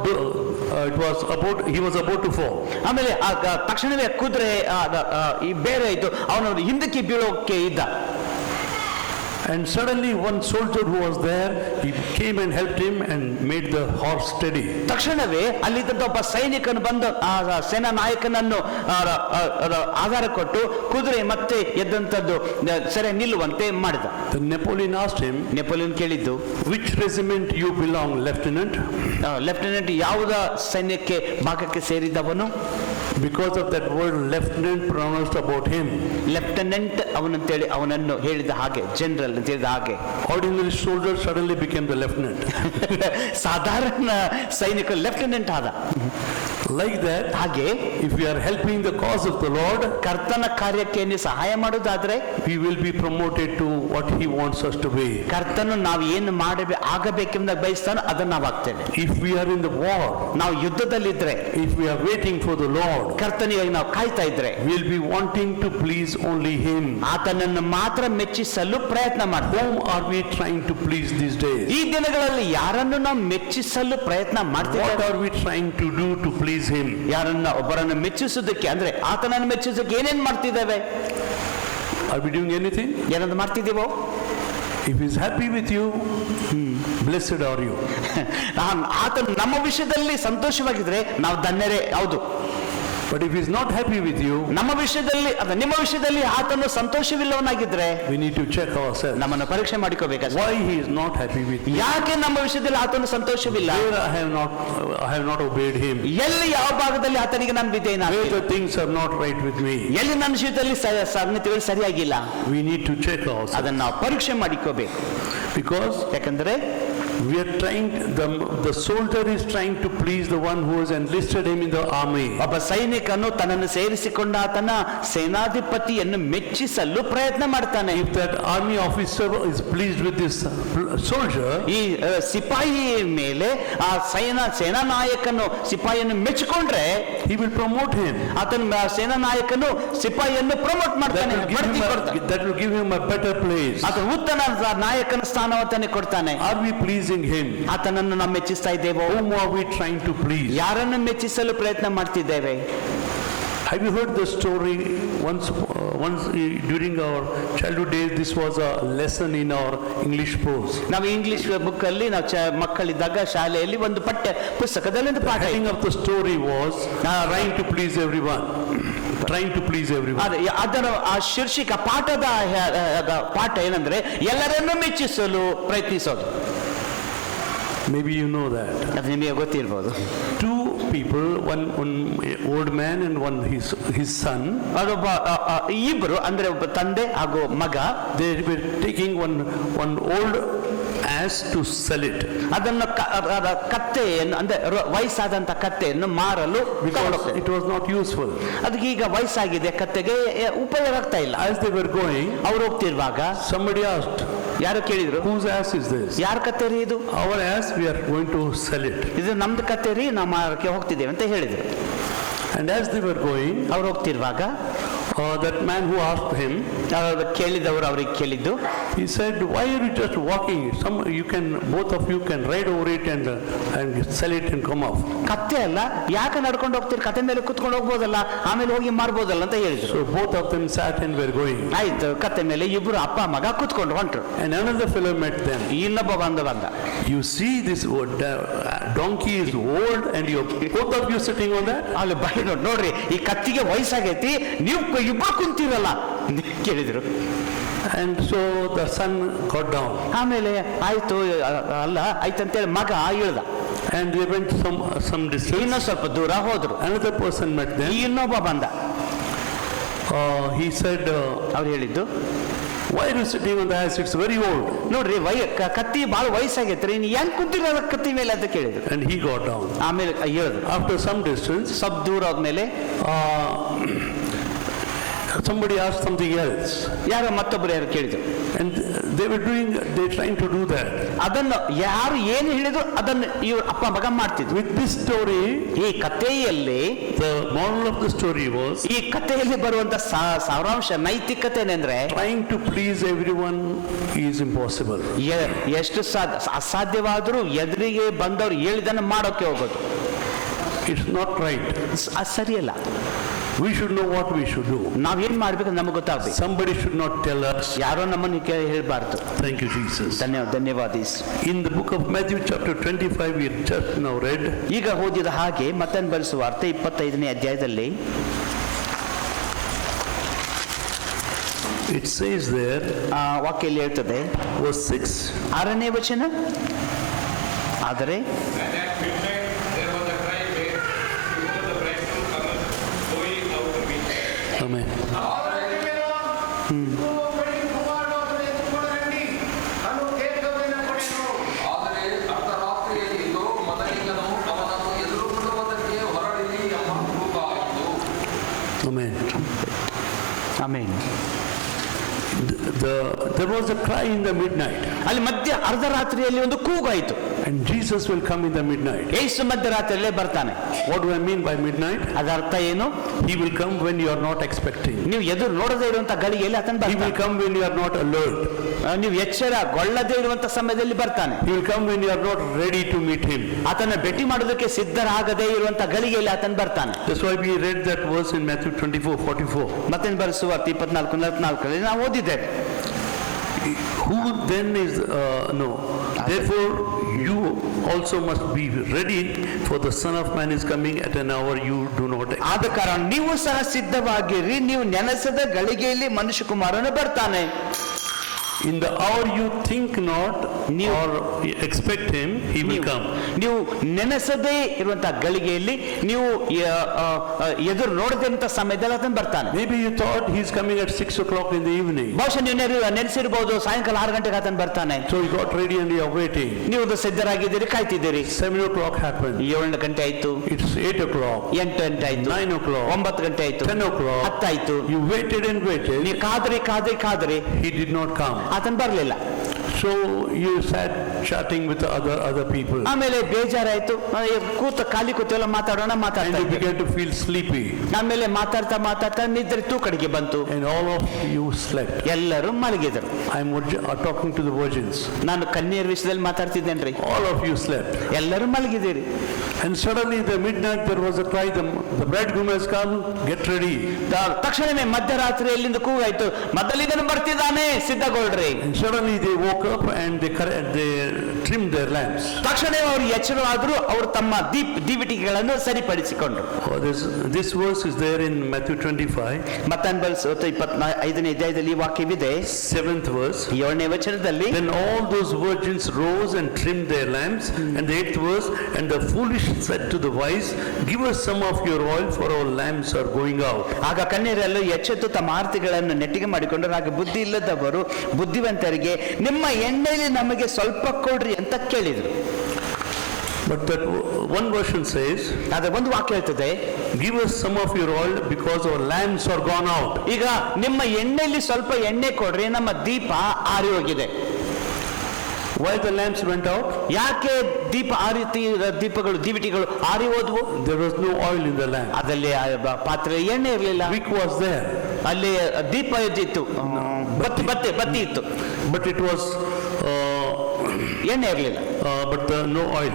it was about he was about to fall. ಆಮೇಲೆ ತಕ್ಷಣವೇ ಕುದುರೆ ಈ ಬೇರೆ ಆಯ್ತು, ಅವನು ಹಿಂದಕ್ಕೆ ಬೀಳೋಕೆ ಇದ್ದ. And suddenly one soldier who was there, he came and helped him and made the horse steady. ತಕ್ಷಣವೇ ಅಲ್ಲಿದ್ದಂತ ಒಬ್ಬ ಸೈನಿಕನು ಬಂದು ಆ ಸೇನಾ ನಾಯಕನನ್ನು ಆಧಾರ ಕೊಟ್ಟು ಕುದುರೆ ಮತ್ತೆ ಎದ್ದಂಥದ್ದು ಸರಿ ನಿಲ್ಲುವಂತೆ ಮಾಡಿದ. Then Napoleon asked him, Napoleon ಕೇಳಿದ್ದು, which regiment you belong, lieutenant? Lieutenant ಯಾವುದ ಸೈನ್ಯಕ್ಕೆ ಭಾಗಕ್ಕೆ ಸೇರಿದವನು? Because of that word lieutenant pronounced about him. Lieutenant ಅವನಂತೇಳಿ ಅವನನ್ನು ಹೇಳಿದ ಹಾಗೆ, ಜನರಲ್ ಅಂತ ಹೇಳಿದ ಹಾಗೆ. Ordinary soldier suddenly became the lieutenant. ಸಾಧಾರಣ ಸೈನಿಕ ಲೆಫ್ಟಿನೆಂಟ್ ಆದ. Like that, ಹಾಗೆ if we are helping the cause of the Lord, ಕರ್ತನ ಕಾರ್ಯಕ್ಕೆ ನೀವು ಸಹಾಯ ಮಾಡೋದಾದ್ರೆ we will be promoted to what He wants us to be. ಕರ್ತನು ನಾವು ಏನು ಆಗಬೇಕೆಂಬ ಬಯಸ್ತಾನೋ ಅದನ್ನ ನಾವು ಆಗ್ತೇವೆ. If we are in the war, ನಾವು ಯುದ್ಧದಲ್ಲಿದ್ರೆ, if we are waiting for the Lord, ಕರ್ತನಿಗಾಗಿ ನಾವು ಕಾಯ್ತಾ ಇದ್ರೆ, we'll be wanting to please only Him. ಆತನನ್ನು ಮಾತ್ರ ಮೆಚ್ಚಿಸಲು ಪ್ರಯತ್ನ ಮಾಡ್ತೇವೆ. Whom are we trying to please these days? ಈ ದಿನಗಳಲ್ಲಿ ಯಾರನ್ನು ನಾವು ಮೆಚ್ಚಿಸಲು ಪ್ರಯತ್ನ What ಮಾಡ್ತೇವೆ? are we trying to do to please Him? ಯಾರನ್ನ ಒಬ್ಬರನ್ನು ಮೆಚ್ಚಿಸೋದಕ್ಕೆ ಅಂದ್ರೆ ಆತನನ್ನು ಮೆಚ್ಚಿಸೋದಕ್ಕೆ ಏನೇನ್ ಮಾಡ್ತಿದ್ದೇವೆ? Are we doing anything? ಏನಾದ್ರು ಮಾಡ್ತಿದ್ದೀವೋ? If He's happy with you, blessed are you. ಆತನು ನಮ್ಮ ವಿಷಯದಲ್ಲಿ ಸಂತೋಷವಾಗಿದ್ರೆ ನಾವು ಧನ್ಯರೇ. ಹೌದು. But if He's not happy with you, ನಮ್ಮ ವಿಷಯದಲ್ಲಿ ನಿಮ್ಮ ವಿಷಯದಲ್ಲಿ ಆತನು ಸಂತೋಷವಿಲ್ಲವನಾಗಿದ್ರೆ we need to check ourselves. ನಮ್ಮನ್ನು ಪರೀಕ್ಷೆ ಮಾಡಿಕೋಬೇಕಷ್ಟೇ. Why He is not happy with me? ಯಾಕೆ ನಮ್ಮ ವಿಷಯದಲ್ಲಿ ಆತನು ಸಂತೋಷವಿಲ್ಲ? Where I have not obeyed Him. ಎಲ್ಲಿ ಯಾವ ಭಾಗದಲ್ಲಿ ಆತನಿಗೆ ನಾನು Where ವಿಧೇಯನಾಗಿಲ್ಲ? the things are not right with me. ಎಲ್ಲಿ ನನ್ನ ಜೀವಿತದಲ್ಲಿ ಸಂಗತಿಗಳು ಸರಿಯಾಗಿಲ್ಲ? We need to check ourselves. ಅದನ್ನ ನಾವು ಪರೀಕ್ಷೆ ಮಾಡಿಕೋಬೇಕು. Because ಯಾಕಂದ್ರೆ we are trying, the soldier is trying to please the one who has enlisted him in the army. ಒಬ್ಬ ಸೈನಿಕನು ತನ್ನನ್ನು ಸೇರಿಸಿಕೊಂಡ ಆತನ ಸೇನಾಧಿಪತಿಯನ್ನು ಮೆಚ್ಚಿಸಲು ಪ್ರಯತ್ನ ಮಾಡ್ತಾನೆ. If that army officer is pleased with this soldier, ಈ ಸಿಪಾಯಿ ಮೇಲೆ ಆ ಸೇನಾ ನಾಯಕನು ಸಿಪಾಯಿಯನ್ನು ಮೆಚ್ಚಿಕೊಂಡ್ರೆ he will promote him. ಆತನ ಸೇನಾ ನಾಯಕನು ಸಿಪಾಯಿಯನ್ನು ಪ್ರಮೋಟ್ ಮಾಡ್ತಾನೆ, ಬಡ್ತಿ ಕೊಡ್ತಾನೆ. That will give him a better place. ಆತ ಉತ್ತಮ ನಾಯಕನ ಸ್ಥಾನವನ್ನೇ ಕೊಡ್ತಾನೆ. Are we pleasing him? ಆತನನ್ನು ನಾವು ಮೆಚ್ಚಿಸ್ತಾ ಇದ್ದೇವೆ. Whom are we trying to please? ಯಾರನ್ನು ಮೆಚ್ಚಿಸಲು ಪ್ರಯತ್ನ ಮಾಡ್ತಿದ್ದೇವೆ? Have you heard the story once during our childhood days? This was a lesson in our English prose. ನಾವು ಇಂಗ್ಲಿಷ್ ಬುಕ್ ಅಲ್ಲಿ ನಾವು ಮಕ್ಕಳಿದ್ದಾಗ ಶಾಲೆಯಲ್ಲಿ ಒಂದು ಪಠ್ಯ ಪುಸ್ತಕದಲ್ಲಿ ಒಂದು The ಪಾಠ heading of the story was trying to please everyone. Trying to please everyone. ಅದರ ಆ ಶೀರ್ಷಿಕ ಪಾಠ ಏನಂದ್ರೆ ಎಲ್ಲರನ್ನೂ ಮೆಚ್ಚಿಸಲು ಪ್ರಯತ್ನಿಸೋದು. Maybe you know that. ಅದು ನಿಮಗೆ ಗೊತ್ತಿರ್ಬೋದು. Two people, one old man and one his son. ಅದೊಬ್ಬ ಇಬ್ಬರು ಅಂದ್ರೆ ಒಬ್ಬ ತಂದೆ ಹಾಗೂ ಮಗ. They were taking one old ass to sell it. ಅದನ್ನು ಕತ್ತೆಯನ್ನು ಅಂದ್ರೆ ವಯಸ್ಸಾದಂತ ಕತ್ತೆಯನ್ನು ಮಾರಲು Because it was not useful. ಅದಕ್ಕೆ ಈಗ ವಯಸ್ಸಾಗಿದೆ, ಕತ್ತೆಗೆ ಉಪಯೋಗ ಆಗ್ತಾ ಇಲ್ಲ. As they were going, ಅವ್ರು ಹೋಗ್ತಿರುವಾಗ somebody asked, ಯಾರು ಕೇಳಿದ್ರು, whose ass is this? ಯಾರ ಕತ್ತೆ ರೀ ಇದು? Our ass, we are going to sell it. ಇದು ನಮ್ದು ಕತ್ತೆ ರೀ, ನಾವು ಮಾರಕ್ಕೆ ಹೋಗ್ತಿದ್ದೇವೆ ಅಂತ ಹೇಳಿದ್ರು. And as they were going, ಅವ್ರು ಹೋಗ್ತಿರುವಾಗ that man who asked him, ಕೇಳಿದವರು ಅವ್ರಿಗೆ ಕೇಳಿದ್ದು, he said, why are you just walking? Both of you can ride over it and sell it and come off. ಕತ್ತೆ ಅಲ್ಲ, ಯಾಕೆ ನಡ್ಕೊಂಡು ಹೋಗ್ತೀರಿ? ಕತ್ತೆ ಮೇಲೆ ಕುತ್ಕೊಂಡು ಹೋಗ್ಬೋದಲ್ಲ, ಆಮೇಲೆ ಹೋಗಿ ಮಾರ್ಬೋದಲ್ಲ ಅಂತ ಹೇಳಿದ್ರು. So both of them sat and were going. ಆಯ್ತು, ಕತ್ತೆ ಮೇಲೆ ಇಬ್ರು ಅಪ್ಪ ಮಗ ಕುತ್ಕೊಂಡು ಹೊಂಟ್ರು. And another fellow met them. ಇನ್ನೊಬ್ಬ ಬಂದ. You see this donkey is old and both of you sitting on that? ಅಲ್ಲಿ ಬೈ ನೋಡ್ರಿ, ಈ ಕತ್ತಿಗೆ ವಯಸ್ಸಾಗೈತಿ, ನೀವು ಇಬ್ಬರು ಕುಂತಿರಲ್ಲ ಕೇಳಿದ್ರು. And so the son got down. ಆಮೇಲೆ ಆಯ್ತು ಅಲ್ಲ ಆಯ್ತಂತೇಳಿ ಮಗ ಇಳ್ದ. And they went some distance. ಇನ್ನೂ ಸ್ವಲ್ಪ ದೂರ ಹೋದ್ರು. Another person met them. ಇನ್ನೊಬ್ಬ ಬಂದ. He said, ಅವ್ರು ಹೇಳಿದ್ದು, why are you sitting on the ass? It's very old. ನೋಡ್ರಿ ಕತ್ತಿ ಬಹಳ ವಯಸ್ಸಾಗೈತ್ರಿ, ನೀನ್ ಹೆಂಗ್ ಕುಂತಿರೋ ಕತ್ತಿ ಮೇಲೆ ಅಂತ ಕೇಳಿದ್ರು. And he got down. ಆಮೇಲೆ ಇಳಿದ್ರು. After some distance, ಸ್ವಲ್ಪ ದೂರ ಆದ್ಮೇಲೆ somebody asked something else. ಯಾರೋ ಮತ್ತೊಬ್ರು ಯಾರು ಕೇಳಿದ್ರು. And they trying to do that. ಅದನ್ನು ಯಾರು ಏನು ಹೇಳಿದ್ರು ಅದನ್ನು ಇವ್ರ ಅಪ್ಪ ಮಗ ಮಾಡ್ತಿದ್ರು. With this story, ಈ ಕಥೆಯಲ್ಲಿ the moral of the story was, ಈ ಕಥೆಯಲ್ಲಿ ಬರುವಂತ ಸಾರಾಂಶ ನೈತಿಕತೆನೆಂದ್ರೆ, trying to please everyone is impossible. ಎಷ್ಟು ಅಸಾಧ್ಯವಾದರೂ ಎದುರಿಗೆ ಬಂದವರು ಹೇಳಿದನ್ನು ಮಾಡೋಕೆ ಹೋಗೋದು. It's not right. ಅದು ಸರಿಯಲ್ಲ. We should know what we should do. ನಾವೇನ್ ಮಾಡ್ಬೇಕು ನಮಗೆ ಗೊತ್ತಾಗ್ಬೇಕು. Somebody should not tell us. ಯಾರೋ ನಮ್ಮನ್ನು ಹೇಳ್ಬಾರ್ದು. Thank you, Jesus. ಧನ್ಯವಾದ. In the book of Matthew chapter 25 we just now read. ಈಗ ಓದಿದ ಹಾಗೆ ಮತ್ತೊಂದು ಬರೆಸುವಾರ್ತೆ 25ನೇ ಅಧ್ಯಾಯದಲ್ಲಿ It says there, ವಾಕ್ಯದಲ್ಲಿ ಹೇಳ್ತದೆ, verse 6. 6ನೇ ವಚನ, ಆದರೆ And at midnight there was a cry made, behold, the bridegroom cometh, go ye out to meet him. Amen. ಆದರೆ ಅರ್ಧರಾತ್ರಿಯಲ್ಲಿ ಇದು ಮದಲಿಂಗನು ಅವನನ್ನು ಎದುರುಗೊಳ್ಳುವುದಕ್ಕೆ ಹೊರಡಿರಿ ಎಂಬ ಕೂಗಾಯಿತು. Amen. Amen. There was a cry in the midnight. ಅಲ್ಲಿ ಅರ್ಧರಾತ್ರಿಯಲ್ಲಿ ಒಂದು ಕೂಗಾಯಿತು. And Jesus will come in the midnight. ಯೇಸು ಮಧ್ಯರಾತ್ರಿಯಲ್ಲೇ ಬರ್ತಾನೆ. What do I mean by midnight? ಅದರ ಅರ್ಥ ಏನು? He will come when you are not expecting. ನೀವು ಎದುರು ನೋಡದೇ ಇರುವಂತ ಗಳಿಗೆಯಲ್ಲಿ ಆತನ He will ಬರ್ತಾನೆ. come when you are not alert. ನೀವು ಎಚ್ಚರಗೊಳ್ಳದೇ ಇರುವಂತ ಸಮಯದಲ್ಲಿ ಬರ್ತಾನೆ. He will come when you are not ready to meet him. ಆತನ ಭೇಟಿ ಮಾಡೋದಕ್ಕೆ ಸಿದ್ಧರಾಗದೇ ಇರುವಂತ ಗಳಿಗೆಯಲ್ಲಿ ಆತನ ಬರ್ತಾನೆ. That's why we read that verse in Matthew 24:44. ಮತ್ತೆ ಬರೆಸುವಾರ್ತೆ 24:44 ನಾವು ಓದಿದ್ದೇವೆ. Who then is therefore you also must be ready, for the Son of Man is coming at an hour you do not expect. ಆದ ಕಾರಣ ನೀವು ಸಹ ಸಿದ್ಧವಾಗಿರಿ, ನೀವು ನೆನೆಸದ ಗಳಿಗೆಯಲ್ಲಿ ಮನುಷ್ಯಕುಮಾರನು ಬರ್ತಾನೆ. In the hour you think not or expect him, he will come. ನೀವು ನೆನೆಸದೇ ಇರುವಂತಹ ಗಳಿಗೆಯಲ್ಲಿ ನೀವು ಎದುರು ನೋಡದಂತ ಸಮಯದಲ್ಲಿ ಆತನ ಬರ್ತಾನೆ. Maybe you thought he's coming at 6 o'clock in the evening. ಬಹುಶಃ ನೀವು ನೆನೆಸಿರಬಹುದು ಸಾಯಂಕಾಲ 6 ಗಂಟೆಗೆ ಆತನ ಬರ್ತಾನೆ. So you got ready and you are waiting. ನೀವು ಸಿದ್ಧರಾಗಿದ್ದೀರಿ, ಕಾಯ್ತಿದ್ದೀರಿ. 7 o'clock happened. 7 ಗಂಟೆ ಆಯ್ತು. It's 8 o'clock. 8 ಗಂಟೆ ಆಯ್ತು. 9 o'clock. 9 ಗಂಟೆ ಆಯ್ತು. 10 o'clock. 10 ಆಯ್ತು. You waited and waited. ನೀವು ಕಾದ್ರಿ. He did not come. ಆತನ ಬರ್ಲಿಲ್ಲ. So you sat chatting with other people ಆಮೇಲೆ ಬೇಜಾರಾಯ್ತು, ಖಾಲಿ ಕೂತೆಲ್ಲ ಮಾತಾಡೋಣ and ಮಾತಾಡ್ತಾ you ಇದ್ದೆ. began to feel sleepy ಆಮೇಲೆ ಮಾತಾಡ್ತಾ ನಿದ್ರೆ ತೂಕಡಿಗೆ ಬಂತು, and all of you slept. ಎಲ್ಲರೂ ಮಲಗಿದರು. I'm talking to the virgins. ನಾನು ಕನ್ಯೆಯರ ವಿಷಯದಲ್ಲಿ ಮಾತಾಡ್ತಿದ್ದೇನ್ರಿ. All of you slept. ಎಲ್ಲರೂ ಮಲಗಿದ್ದೀರಿ. And suddenly the midnight there was a cry, the bridegroom has come, get ready. ತಕ್ಷಣವೇ ಮಧ್ಯರಾತ್ರಿಯಲ್ಲಿಂದ ಕೂಗಾಯ್ತು, ಮದ್ದಲಿಗನು ಬರ್ತಿದ್ದಾನೆ, ಸಿದ್ಧಗೊಳ್ಳ್ರಿ. And suddenly they woke up and they trimmed their lamps. ತಕ್ಷಣವೇ ಅವರು ಎಚ್ಚರವಾದ್ರು, ಅವರು ತಮ್ಮ ದೀವಿಟಿಗಳನ್ನು ಸರಿಪಡಿಸಿಕೊಂಡ್ರು. This verse is there in Matthew 25. ಮತ್ತಾಯನ ಬರೆದ 25ನೇ ಅಧ್ಯಾಯದಲ್ಲಿ ಈ ವಾಕ್ಯವಿದೆ, 7th verse. 7ನೇ ವಚನದಲ್ಲಿ. Then all those virgins rose and trimmed their lamps. And the 8th verse, and the foolish said to the wise, give us some of your oil, for our lamps are going out. ಆಗ ಕನ್ಯರೆಲ್ಲೂ ಎಚ್ಚೆತ್ತು ತಮ್ಮ ಆರತಿಗಳನ್ನು ನೆಟ್ಟಿಗೆ ಮಾಡಿಕೊಂಡರು. ಆಗ ಬುದ್ಧಿ ಇಲ್ಲದವರು ಬುದ್ಧಿವಂತರಿಗೆ, ನಿಮ್ಮ ಎಣ್ಣೆಯಲ್ಲಿ ನಮಗೆ ಸ್ವಲ್ಪ ಕೊಡ್ರಿ ಅಂತ ಕೇಳಿದ್ರು. But that one version says, ಆದ್ರೆ ಒಂದು ವಾಕ್ಯ ಹೇಳ್ತದೆ, give us some of your oil because our lamps are gone out. ಈಗ ನಿಮ್ಮ ಎಣ್ಣೆಯಲ್ಲಿ ಸ್ವಲ್ಪ ಎಣ್ಣೆ ಕೊಡ್ರಿ, ನಮ್ಮ ದೀಪ ಆರಿ ಹೋಗಿದೆ. Why the lamps went out? ಯಾಕೆ ದೀವಿಟಿಗಳು ಆರಿ ಹೋದ್ವು? There was no oil in the lamp. ಅದಲ್ಲಿ ಪಾತ್ರೆ ಎಣ್ಣೆ ಇರಲಿಲ್ಲ. Wick was there. ಅಲ್ಲಿ ದೀಪ ಇದ್ದಿತ್ತು, ಬತ್ತಿ ಇತ್ತು, But it was, ಎಣ್ಣೆ ಇರಲಿಲ್ಲ. but no oil.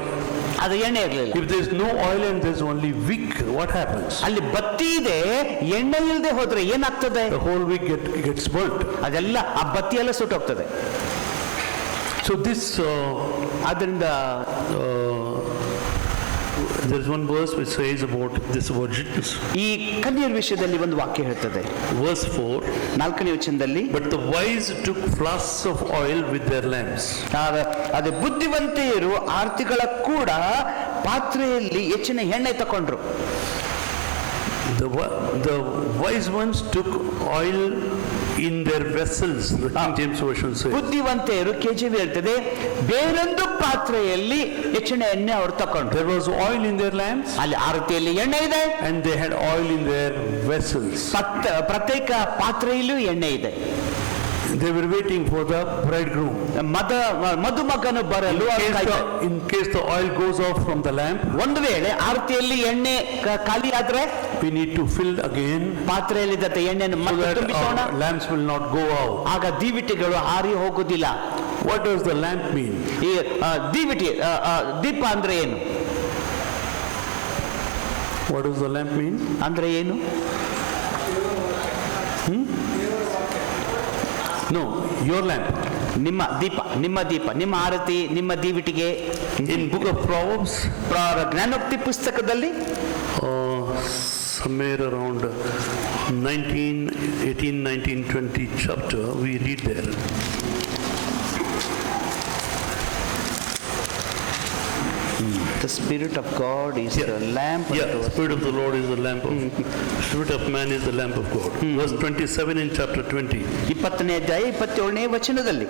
ಅದು ಎಣ್ಣೆ ಇರಲಿಲ್ಲ. If there is no oil and there is only wick, what happens? ಅಲ್ಲಿ ಬತ್ತಿ ಇದೆ, ಎಣ್ಣೆ ಇಲ್ಲದೆ ಹೋದ್ರೆ ಏನಾಗ್ತದೆ? The whole wick gets burnt. ಅದೆಲ್ಲ ಆ ಬತ್ತಿ ಎಲ್ಲ ಸುಟ್ಟೋಗ್ತದೆ. So this, ಅದರಿಂದ there is one verse which says about this virgins. ಈ ಕನ್ಯೆಯರ ವಿಷಯದಲ್ಲಿ ಒಂದು ವಾಕ್ಯ ಹೇಳ್ತದೆ, Verse 4, 4ನೇ ವಚನದಲ್ಲಿ. but the wise took flasks of oil with their lamps. ಅದು ಬುದ್ಧಿವಂತೆಯರು ಆರ್ತಿಗಳ ಕೂಡ ಪಾತ್ರೆಯಲ್ಲಿ ಹೆಚ್ಚಿನ ಎಣ್ಣೆ ತಕೊಂಡ್ರು. The wise ones took oil in their vessels, the King James version says. ಬುದ್ಧಿವಂತೆಯರು, KJV ಹೇಳ್ತದೆ, ಬೇರೊಂದು ಪಾತ್ರೆಯಲ್ಲಿ ಹೆಚ್ಚಿನ ಎಣ್ಣೆ ಅವರು ತಕೊಂಡ್ರು. There was oil in their lamps ಅಲ್ಲಿ ಆರತಿಯಲ್ಲಿ ಎಣ್ಣೆ ಇದೆ, and they had oil in their vessels. ಪ್ರತ್ಯೇಕ ಪಾತ್ರೆಯಲ್ಲೂ ಎಣ್ಣೆ ಇದೆ. They were waiting for the bridegroom. ಮದುಮಗನು ಬರಲು In case the oil goes off from the lamp, ಒಂದು ವೇಳೆ ಆರತಿಯಲ್ಲಿ ಎಣ್ಣೆ ಖಾಲಿ ಆದ್ರೆ we need to fill again ಪಾತ್ರೆಯಲ್ಲಿದ್ದ ಎಣ್ಣೆಯನ್ನು so ಮತ್ತೆ that ತುಂಬಿಸೋಣ. our lamps will not go out. ಆಗ ದೀವಿಟಿಗಳು ಹಾರಿ ಹೋಗುದಿಲ್ಲ. What does the lamp mean? ಈ ದೀಪ ಅಂದ್ರೆ ಏನು? What does the lamp mean? ಅಂದ್ರೆ ಏನು? No, your lamp. ನಿಮ್ಮ ದೀಪ, ನಿಮ್ಮ ಆರತಿ, ನಿಮ್ಮ ದೀವಿಟಿಗೆ. In book of Proverbs, ಜ್ಞಾನೋಕ್ತಿ ಪುಸ್ತಕದಲ್ಲಿ somewhere around 18, 19, 20 chapter, we read there. The Spirit of God is the lamp. Yeah, Spirit of the Lord is the lamp of, Spirit of man is the lamp of God. Verse 27 in chapter 20. 20ನೇ ಅಧ್ಯಾಯ 27ನೇ ವಚನದಲ್ಲಿ.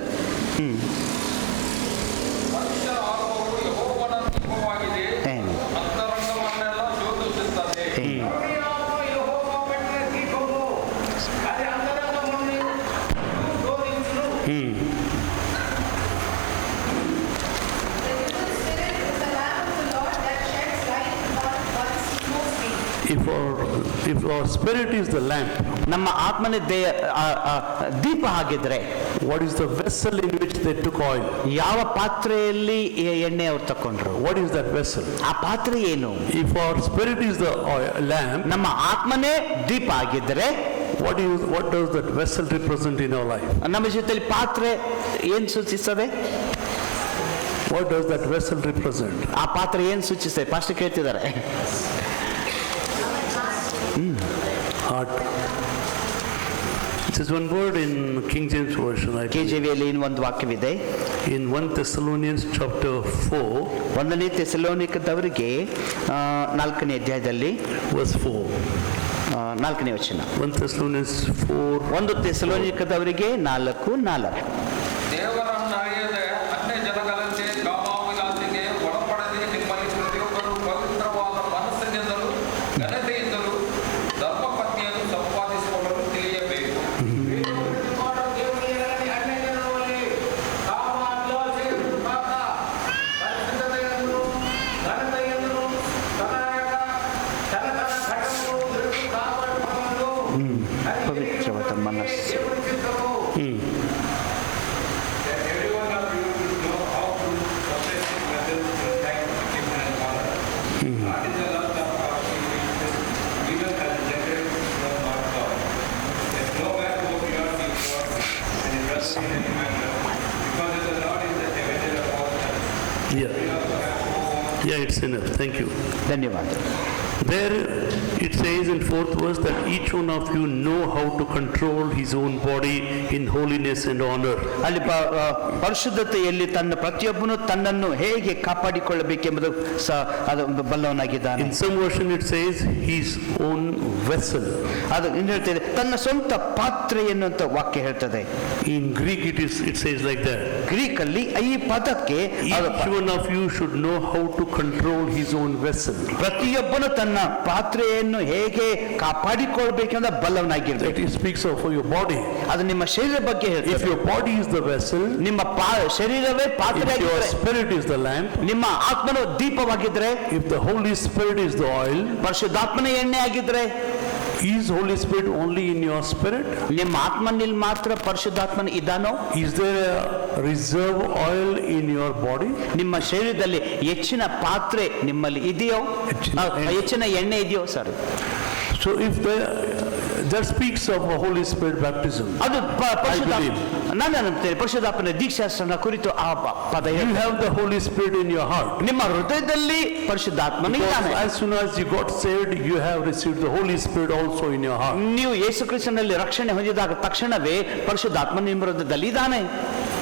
ಮನುಷ್ಯರ ಆತ್ಮವು ಯೆಹೋವನ ದೀಪವಾಗಿದೆ, ಅಂತರಂಗವನ್ನೆಲ್ಲ ಶೋಧಿಸುತ್ತದೆ. If our spirit is the lamp, ನಮ್ಮ ಆತ್ಮನ ದೀಪ ಆಗಿದ್ರೆ, what is the vessel in which they took oil? ಯಾವ ಪಾತ್ರೆಯಲ್ಲಿ ಎಣ್ಣೆ ಅವ್ರು ತಕೊಂಡ್ರು? What is that vessel? ಆ ಪಾತ್ರೆ ಏನು? If our spirit is the lamp, ನಮ್ಮ ಆತ್ಮನೇ ದೀಪ ಆಗಿದ್ರೆ, what does that vessel represent in our life? ನಮ್ಮ ಜೊತೆಲಿ ಪಾತ್ರೆ ಏನ್ ಸೂಚಿಸ್ತದೆ? What does that vessel represent? ಆ ಪಾತ್ರೆ ಏನ್ ಸೂಚಿಸ್ತದೆ? ಪಾಸ್ಟರ್ ಕೇಳ್ತಿದ್ದಾರೆ. Heart. This is one word in King James version. KJVಯಲ್ಲಿ ಒಂದು ವಾಕ್ಯವಿದೆ. In 1 Thessalonians chapter 4, 1ನೇ ಥೆಸಲೋನಿಕದವರಿಗೆ 4ನೇ ಅಧ್ಯಾಯದಲ್ಲಿ verse 4. 4ನೇ ವಚನ. 1 Thessalonians 4. 1 ಥೆಸಲೋನಿಕದವರಿಗೆ 4:4. ದೇವರನ್ನರಿಯದೆ ಅನ್ಯ ಜನಗಳಂತೆ ಕಾಮಾವಿಲಾಸೆಗೆ ಒಳಪಡದೆ ನಿಮ್ಮಲ್ಲಿ ಪ್ರತಿಯೊಬ್ಬರು ಪವಿತ್ರವಾದ ಮನಸ್ಸಿನಿಂದಲೂ ಘನತೆಯಿಂದಲೂ ಧರ್ಮಪತ್ನಿಯನ್ನು ಸಂಪಾದಿಸಿಕೊಳ್ಳಲು ತಿಳಿಯಬೇಕು. ದೇವರಲ್ಲಿ Yeah, it's enough, thank you. ಧನ್ಯವಾದ. There it says in 4th verse that each one of you know how to control his own body in holiness and honor. ಅಲ್ಲಿ ಪರಿಶುದ್ಧತೆಯಲ್ಲಿ ತನ್ನ ಪ್ರತಿಯೊಬ್ಬನು ತನ್ನನ್ನು ಹೇಗೆ ಕಾಪಾಡಿಕೊಳ್ಳಬೇಕೆಂಬುದು ಅದು ಬಲ್ಲವನಾಗಿದ್ದಾನೆ. In some version it says his own vessel. ಅದು ಇನ್ನು ಹೇಳ್ತಿದೆ ತನ್ನ ಸ್ವಂತ ಪಾತ್ರೆಯನ್ನು ಅಂತ ವಾಕ್ಯ ಹೇಳ್ತದೆ. In Greek it says like that. Greek ಅಲ್ಲಿ ಈ ಪದಕ್ಕೆ Each one of you should know how to control his own vessel. ಪ್ರತಿಯೊಬ್ಬನು ತನ್ನ ಪಾತ್ರೆಯನ್ನು ಹೇಗೆ ಕಾಪಾಡಿಕೊಳ್ಬೇಕೆಂದ ಬಲ್ಲವನಾಗಿರ್ಬೇಕು. It speaks of your body. ಅದು ನಿಮ್ಮ ಶರೀರ ಬಗ್ಗೆ If ಹೇಳ್ತದೆ. your body is the vessel, ನಿಮ್ಮ ಶರೀರವೇ ಪಾತ್ರೆ if your ಆಗಿದ್ರೆ, spirit is the lamp, ನಿಮ್ಮ ಆತ್ಮನು ದೀಪವಾಗಿದ್ರೆ, if the Holy Spirit is the oil, ಪರಿಶುದ್ಧಾತ್ಮನ ಎಣ್ಣೆ ಆಗಿದ್ರೆ, is Holy Spirit only in your spirit? ನಿಮ್ಮ ಆತ್ಮನಲ್ಲಿ ಮಾತ್ರ ಪರಿಶುದ್ಧಾತ್ಮನ ಇದ್ದಾನೋ? Is there a reserve oil in your body? ನಿಮ್ಮ ಶರೀರದಲ್ಲಿ ಹೆಚ್ಚಿನ ಪಾತ್ರೆ ನಿಮ್ಮಲ್ಲಿ ಇದೆಯೋ? ಹೆಚ್ಚಿನ ಎಣ್ಣೆ ಇದೆಯೋ? ಸರಿ. So if that speaks of a Holy Spirit baptism. ಅದು believe. ನಾನು ನಂಬ್ತೇನೆ ಪರಿಶುದ್ಧಾತ್ಮನ ದೀಕ್ಷಾಸ್ನಾನ ಕುರಿತು ಆ ಪದ You ಹೇಳ್ತದೆ. have the Holy Spirit in your heart. ನಿಮ್ಮ ಹೃದಯದಲ್ಲಿ ಪರಿಶುದ್ಧಾತ್ಮನ ಇದ್ದಾನೆ. Because as soon as you got saved, you have received the Holy Spirit also in your heart. ನೀವು ಯೇಸು ಕ್ರಿಸ್ತನಲ್ಲಿ ರಕ್ಷಣೆ ಹೊಂದಿದಾಗ ತಕ್ಷಣವೇ ಪರಿಶುದ್ಧಾತ್ಮ ನಿಮ್ಮ ಹೃದಯದಲ್ಲಿ ಇದ್ದಾನೆ.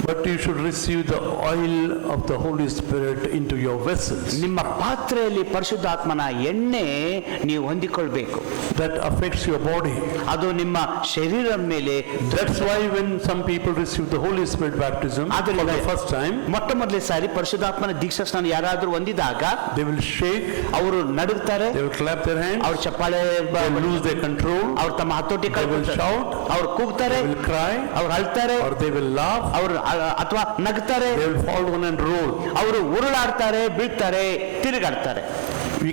But you should receive the oil of the Holy Spirit into your vessels. ನಿಮ್ಮ ಪಾತ್ರೆಯಲ್ಲಿ ಪರಿಶುದ್ಧಾತ್ಮನ ಎಣ್ಣೆ ನೀವು ಹೊಂದಿಕೊಳ್ಬೇಕು. That affects your body. ಅದು ನಿಮ್ಮ ಶರೀರದ ಮೇಲೆ. That's why when some people receive the Holy Spirit baptism for the first time, ಮೊಟ್ಟ ಮೊದಲೇ ಸಾರಿ ಪರಿಶುದ್ಧಾತ್ಮನ ದೀಕ್ಷಾಸ್ನಾನ ಯಾರಾದರೂ ಹೊಂದಿದಾಗ they will shake, ಅವರು ನಡುಗ್ತಾರೆ, they will clap their hands, ಅವ್ರ ಚಪ್ಪಾಳೆ they will lose their control, ಅವ್ರು ತಮ್ಮ ಹತೋಟಿ they will ಕಳ್ಕೊಳ್ತಾರೆ, shout, ಅವ್ರು ಕೂಗ್ತಾರೆ, they will cry, ಅವ್ರು ಅಳ್ತಾರೆ, or they will laugh, ಅವ್ರು ಅಥವಾ ನಗ್ತಾರೆ, they will fall down and roll. ಅವರು ಉರುಳಾಡ್ತಾರೆ, ಬೀಳ್ತಾರೆ, ತಿರುಗಾಡ್ತಾರೆ. We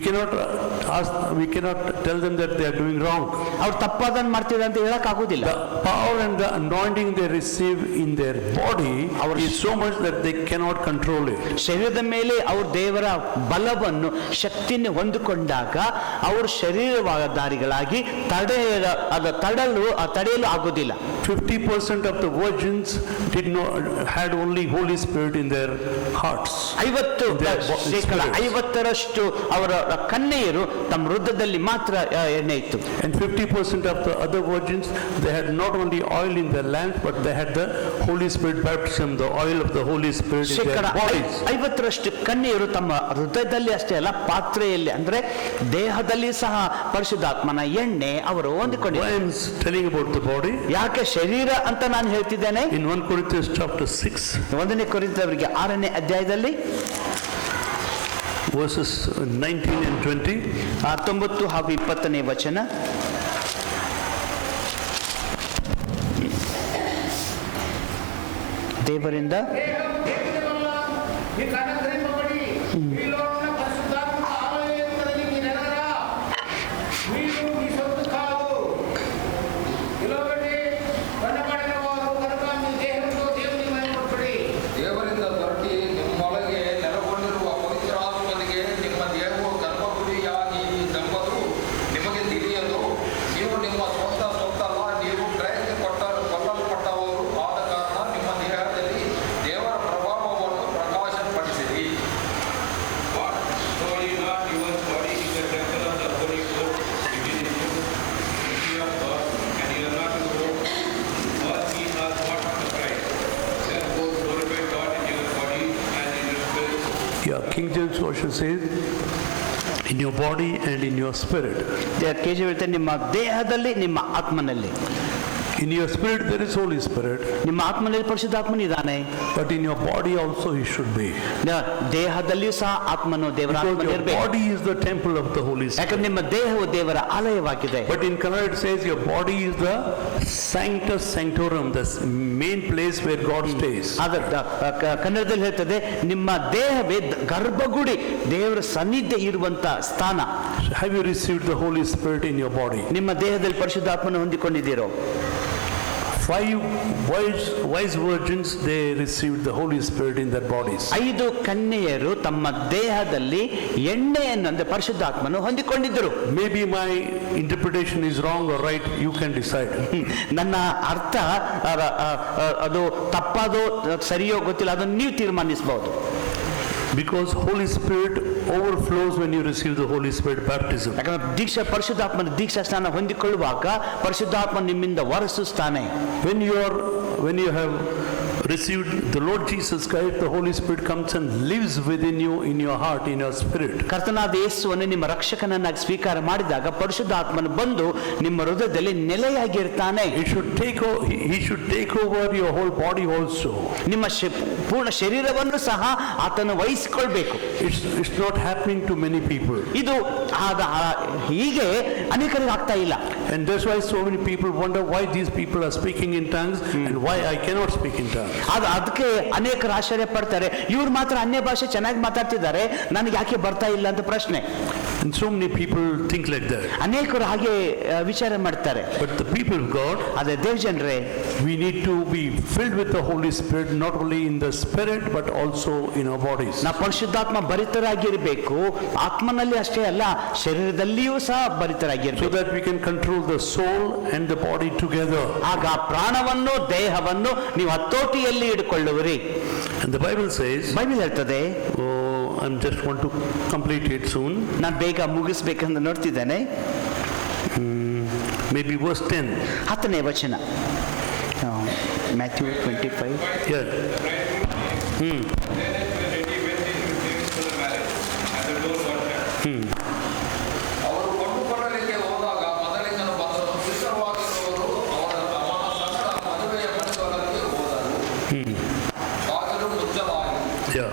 cannot tell them that they are doing wrong. ಅವ್ರು ತಪ್ಪಾದನ್ನು ಮಾಡ್ತಿದ್ದಾರೆ ಅಂತ ಹೇಳಕ್ ಆಗುದಿಲ್ಲ. The power and the anointing they receive in their body is so much that they cannot control it. ಶರೀರದ ಮೇಲೆ ಅವ್ರ ದೇವರ ಬಲವನ್ನು ಶಕ್ತಿಯನ್ನು ಹೊಂದಿಕೊಂಡಾಗ ಅವರು ಶರೀರವಾದಾರಿಗಳಾಗಿ ತಡೆಯಲು ಆಗುದಿಲ್ಲ. 50% of the virgins had only Holy Spirit in their hearts. 50% ಅವರ ಕನ್ಯೆಯರು ತಮ್ಮ ಹೃದಯದಲ್ಲಿ ಮಾತ್ರ ಎಣ್ಣೆ ಇತ್ತು. And 50% of the other virgins, they had not only oil in their lamps, but they had the Holy Spirit baptism, the oil of the Holy Spirit in their bodies. 50% ಕನ್ಯೆಯರು ತಮ್ಮ ಹೃದಯದಲ್ಲಿ ಅಷ್ಟೇ ಅಲ್ಲ, ಪಾತ್ರೆಯಲ್ಲಿ ಅಂದ್ರೆ ದೇಹದಲ್ಲಿ ಸಹ ಪರಿಶುದ್ಧಾತ್ಮನ ಎಣ್ಣೆ ಅವರು ಹೊಂದಿಕೊಂಡಿದ್ದಾರೆ. Why I am telling about the body? ಯಾಕೆ ಶರೀರ ಅಂತ ನಾನು ಹೇಳ್ತಿದ್ದೇನೆ? In 1 Corinthians chapter 6, 1 ಕೊರಿಂಥದವರಿಗೆ 6ನೇ ಅಧ್ಯಾಯದಲ್ಲಿ verses 19 and 20. 19 ಹಾಗೂ 20ನೇ ವಚನ. ದೇವರಿಂದ ದೇವರಿಂದ ದೊರಕಿ ನಿಮ್ಮೊಳಗೆ ನೆಲೆಗೊಂಡಿರುವ ಪವಿತ್ರ ಆತ್ಮನಿಗೆ ನಿಮ್ಮ ದೇಹವು ಗರ್ಭಗುಡಿಯಾಗಿ ನಂಬಲು ನಿಮಗೆ ತಿಳಿಯಲು ನೀವು ನಿಮ್ಮ ಸ್ವಂತ ಸೊತ್ತಲ್ಲ, ನೀವು ಕ್ರಯಕ್ಕೆ ಕೊಲ್ಲಲ್ಪಟ್ಟವರು ಆದ ಕಾರಣ ನಿಮ್ಮ ದೇಹದಲ್ಲಿ ದೇವರ ಪ್ರಭಾವವನ್ನು ಪ್ರಕಾಶಪಡಿಸಿರಿ. Know ye not your body is the temple of the Holy Ghost, which is in you, which ye of God, and ye are not your own, for ye are bought with a price. Therefore glorify God in your body and in your spirit. Yeah, King James version says, in your body and in your spirit. KJV ಹೇಳ್ತಾರೆ ನಿಮ್ಮ ದೇಹದಲ್ಲಿ ನಿಮ್ಮ ಆತ್ಮನಲ್ಲಿ. In your spirit there is Holy Spirit, ನಿಮ್ಮ ಆತ್ಮನಲ್ಲಿ ಪರಿಶುದ್ಧಾತ್ಮನಿದ್ದಾನೆ, but in your body also he should be. ದೇಹದಲ್ಲಿಯೂ ಸಹ ಆತ್ಮನು ದೇವರ Because ಆತ್ಮನು your ಇರಬೇಕು. body is the temple of the Holy Spirit. ಯಾಕಂದ್ರೆ ನಿಮ್ಮ ದೇಹವು ದೇವರ ಆಲಯವಾಗಿದೆ. But in Kannada it says your body is the sanctus sanctorum, the main place where God stays. ಕನ್ನಡದಲ್ಲಿ ಹೇಳ್ತದೆ ನಿಮ್ಮ ದೇಹವೇ ಗರ್ಭಗುಡಿ, ದೇವರ ಸನ್ನಿಧಿ ಇರುವಂತ ಸ್ಥಾನ. Have you received the Holy Spirit in your body? ನಿಮ್ಮ ದೇಹದಲ್ಲಿ ಪರಿಶುದ್ಧಾತ್ಮನ ಹೊಂದಿಕೊಂಡಿದ್ದೀರೋ? 5 wise virgins, they received the Holy Spirit in their bodies. 5 ಕನ್ಯೆಯರು ತಮ್ಮ ದೇಹದಲ್ಲಿ ಎಣ್ಣೆಯನ್ನು ಅಂದ್ರೆ ಪರಿಶುದ್ಧಾತ್ಮನು ಹೊಂದಿಕೊಂಡಿದ್ದರು. Maybe my interpretation is wrong or right, you can decide. ನನ್ನ ಅರ್ಥ ಅದು ತಪ್ಪಾದೋ ಸರಿಯೋ ಗೊತ್ತಿಲ್ಲ, ಅದನ್ನು ನೀವು ತೀರ್ಮಾನಿಸಬಹುದು. Because Holy Spirit overflows when you receive the Holy Spirit baptism. ಯಾಕಂದ್ರೆ ಪರಿಶುದ್ಧಾತ್ಮನ ದೀಕ್ಷಾ ಸ್ನಾನ ಹೊಂದಿಕೊಳ್ಳುವಾಗ ಪರಿಶುದ್ಧಾತ್ಮ ನಿಮ್ಮಿಂದ ಹೊರಸೂಸ್ತಾನೆ. When you have received the Lord Jesus Christ, the Holy Spirit comes and lives within you, in your heart, in your spirit. ಕರ್ತನಾದ ಯೇಸುವನ್ನು ನಿಮ್ಮ ರಕ್ಷಕನನ್ನಾಗಿ ಸ್ವೀಕಾರ ಮಾಡಿದಾಗ ಪರಿಶುದ್ಧಾತ್ಮನು ಬಂದು ನಿಮ್ಮ ಹೃದಯದಲ್ಲಿ ನೆಲೆಯಾಗಿರ್ತಾನೆ. He should take over your whole body also. ನಿಮ್ಮ ಪೂರ್ಣ ಶರೀರವನ್ನು ಸಹ ಆತನು ವಹಿಸಿಕೊಳ್ಬೇಕು. It's not happening to many people. ಇದು ಹೀಗೆ ಅನೇಕರಿಗೆ ಆಗ್ತಾ ಇಲ್ಲ. And that's why so many people wonder why these people are speaking in tongues and why I cannot speak in tongues. ಅದಕ್ಕೆ ಅನೇಕರು ಆಶ್ಚರ್ಯ ಪಡ್ತಾರೆ, ಇವ್ರು ಮಾತ್ರ ಅನ್ಯ ಭಾಷೆ ಚೆನ್ನಾಗಿ ಮಾತಾಡ್ತಿದ್ದಾರೆ, ನನಗೆ ಯಾಕೆ ಬರ್ತಾ ಇಲ್ಲ ಅಂತ ಪ್ರಶ್ನೆ. And so many people think like that. ಅನೇಕರು ಹಾಗೆ ವಿಚಾರ ಮಾಡ್ತಾರೆ. But the people of God, ಅದೇ ದೇವ ಜನರೇ, we need to be filled with the Holy Spirit, not only in the spirit but also in our bodies. ನಾವು ಪರಿಶುದ್ಧಾತ್ಮ ಭರಿತರಾಗಿರ್ಬೇಕು, ಆತ್ಮನಲ್ಲಿ ಅಷ್ಟೇ ಅಲ್ಲ ಶರೀರದಲ್ಲಿಯೂ ಸಹ ಭರಿತರಾಗಿರ್ಬೇಕು. So that we can control the soul and the body together. ಆಗ ಪ್ರಾಣವನ್ನು ದೇಹವನ್ನು ನೀವು ಹತೋಟಿಯಲ್ಲಿ ಇಟ್ಟುಕೊಳ್ಳುವಿರಿ. And the Bible says, Bible ಹೇಳ್ತದೆ, I just want to complete it soon. ನಾನು ಬೇಗ ಮುಗಿಸ್ಬೇಕಂತ ನೋಡ್ತಿದ್ದೇನೆ. Maybe verse 10. 10ನೇ ವಚನ, Matthew 25. Yeah. Then as when ready went into James for the marriage, and the door was shut. ಅವರು ಕೊಂಡುಕೊಳ್ಳಲಿಕ್ಕೆ ಹೋದಾಗ ಮೊದಲಿಂದಲೂ ಬಂದರು. ಸಿದ್ಧವಾಗಿರುವವರು ಅವರ ಸಂಗಡ ಮದುವೆಯ ಮನೆಯೊಳಗೆ ಹೋದರು. ಬಾಗಿಲು ಮುಚ್ಚಲಾಯಿತು. Yeah.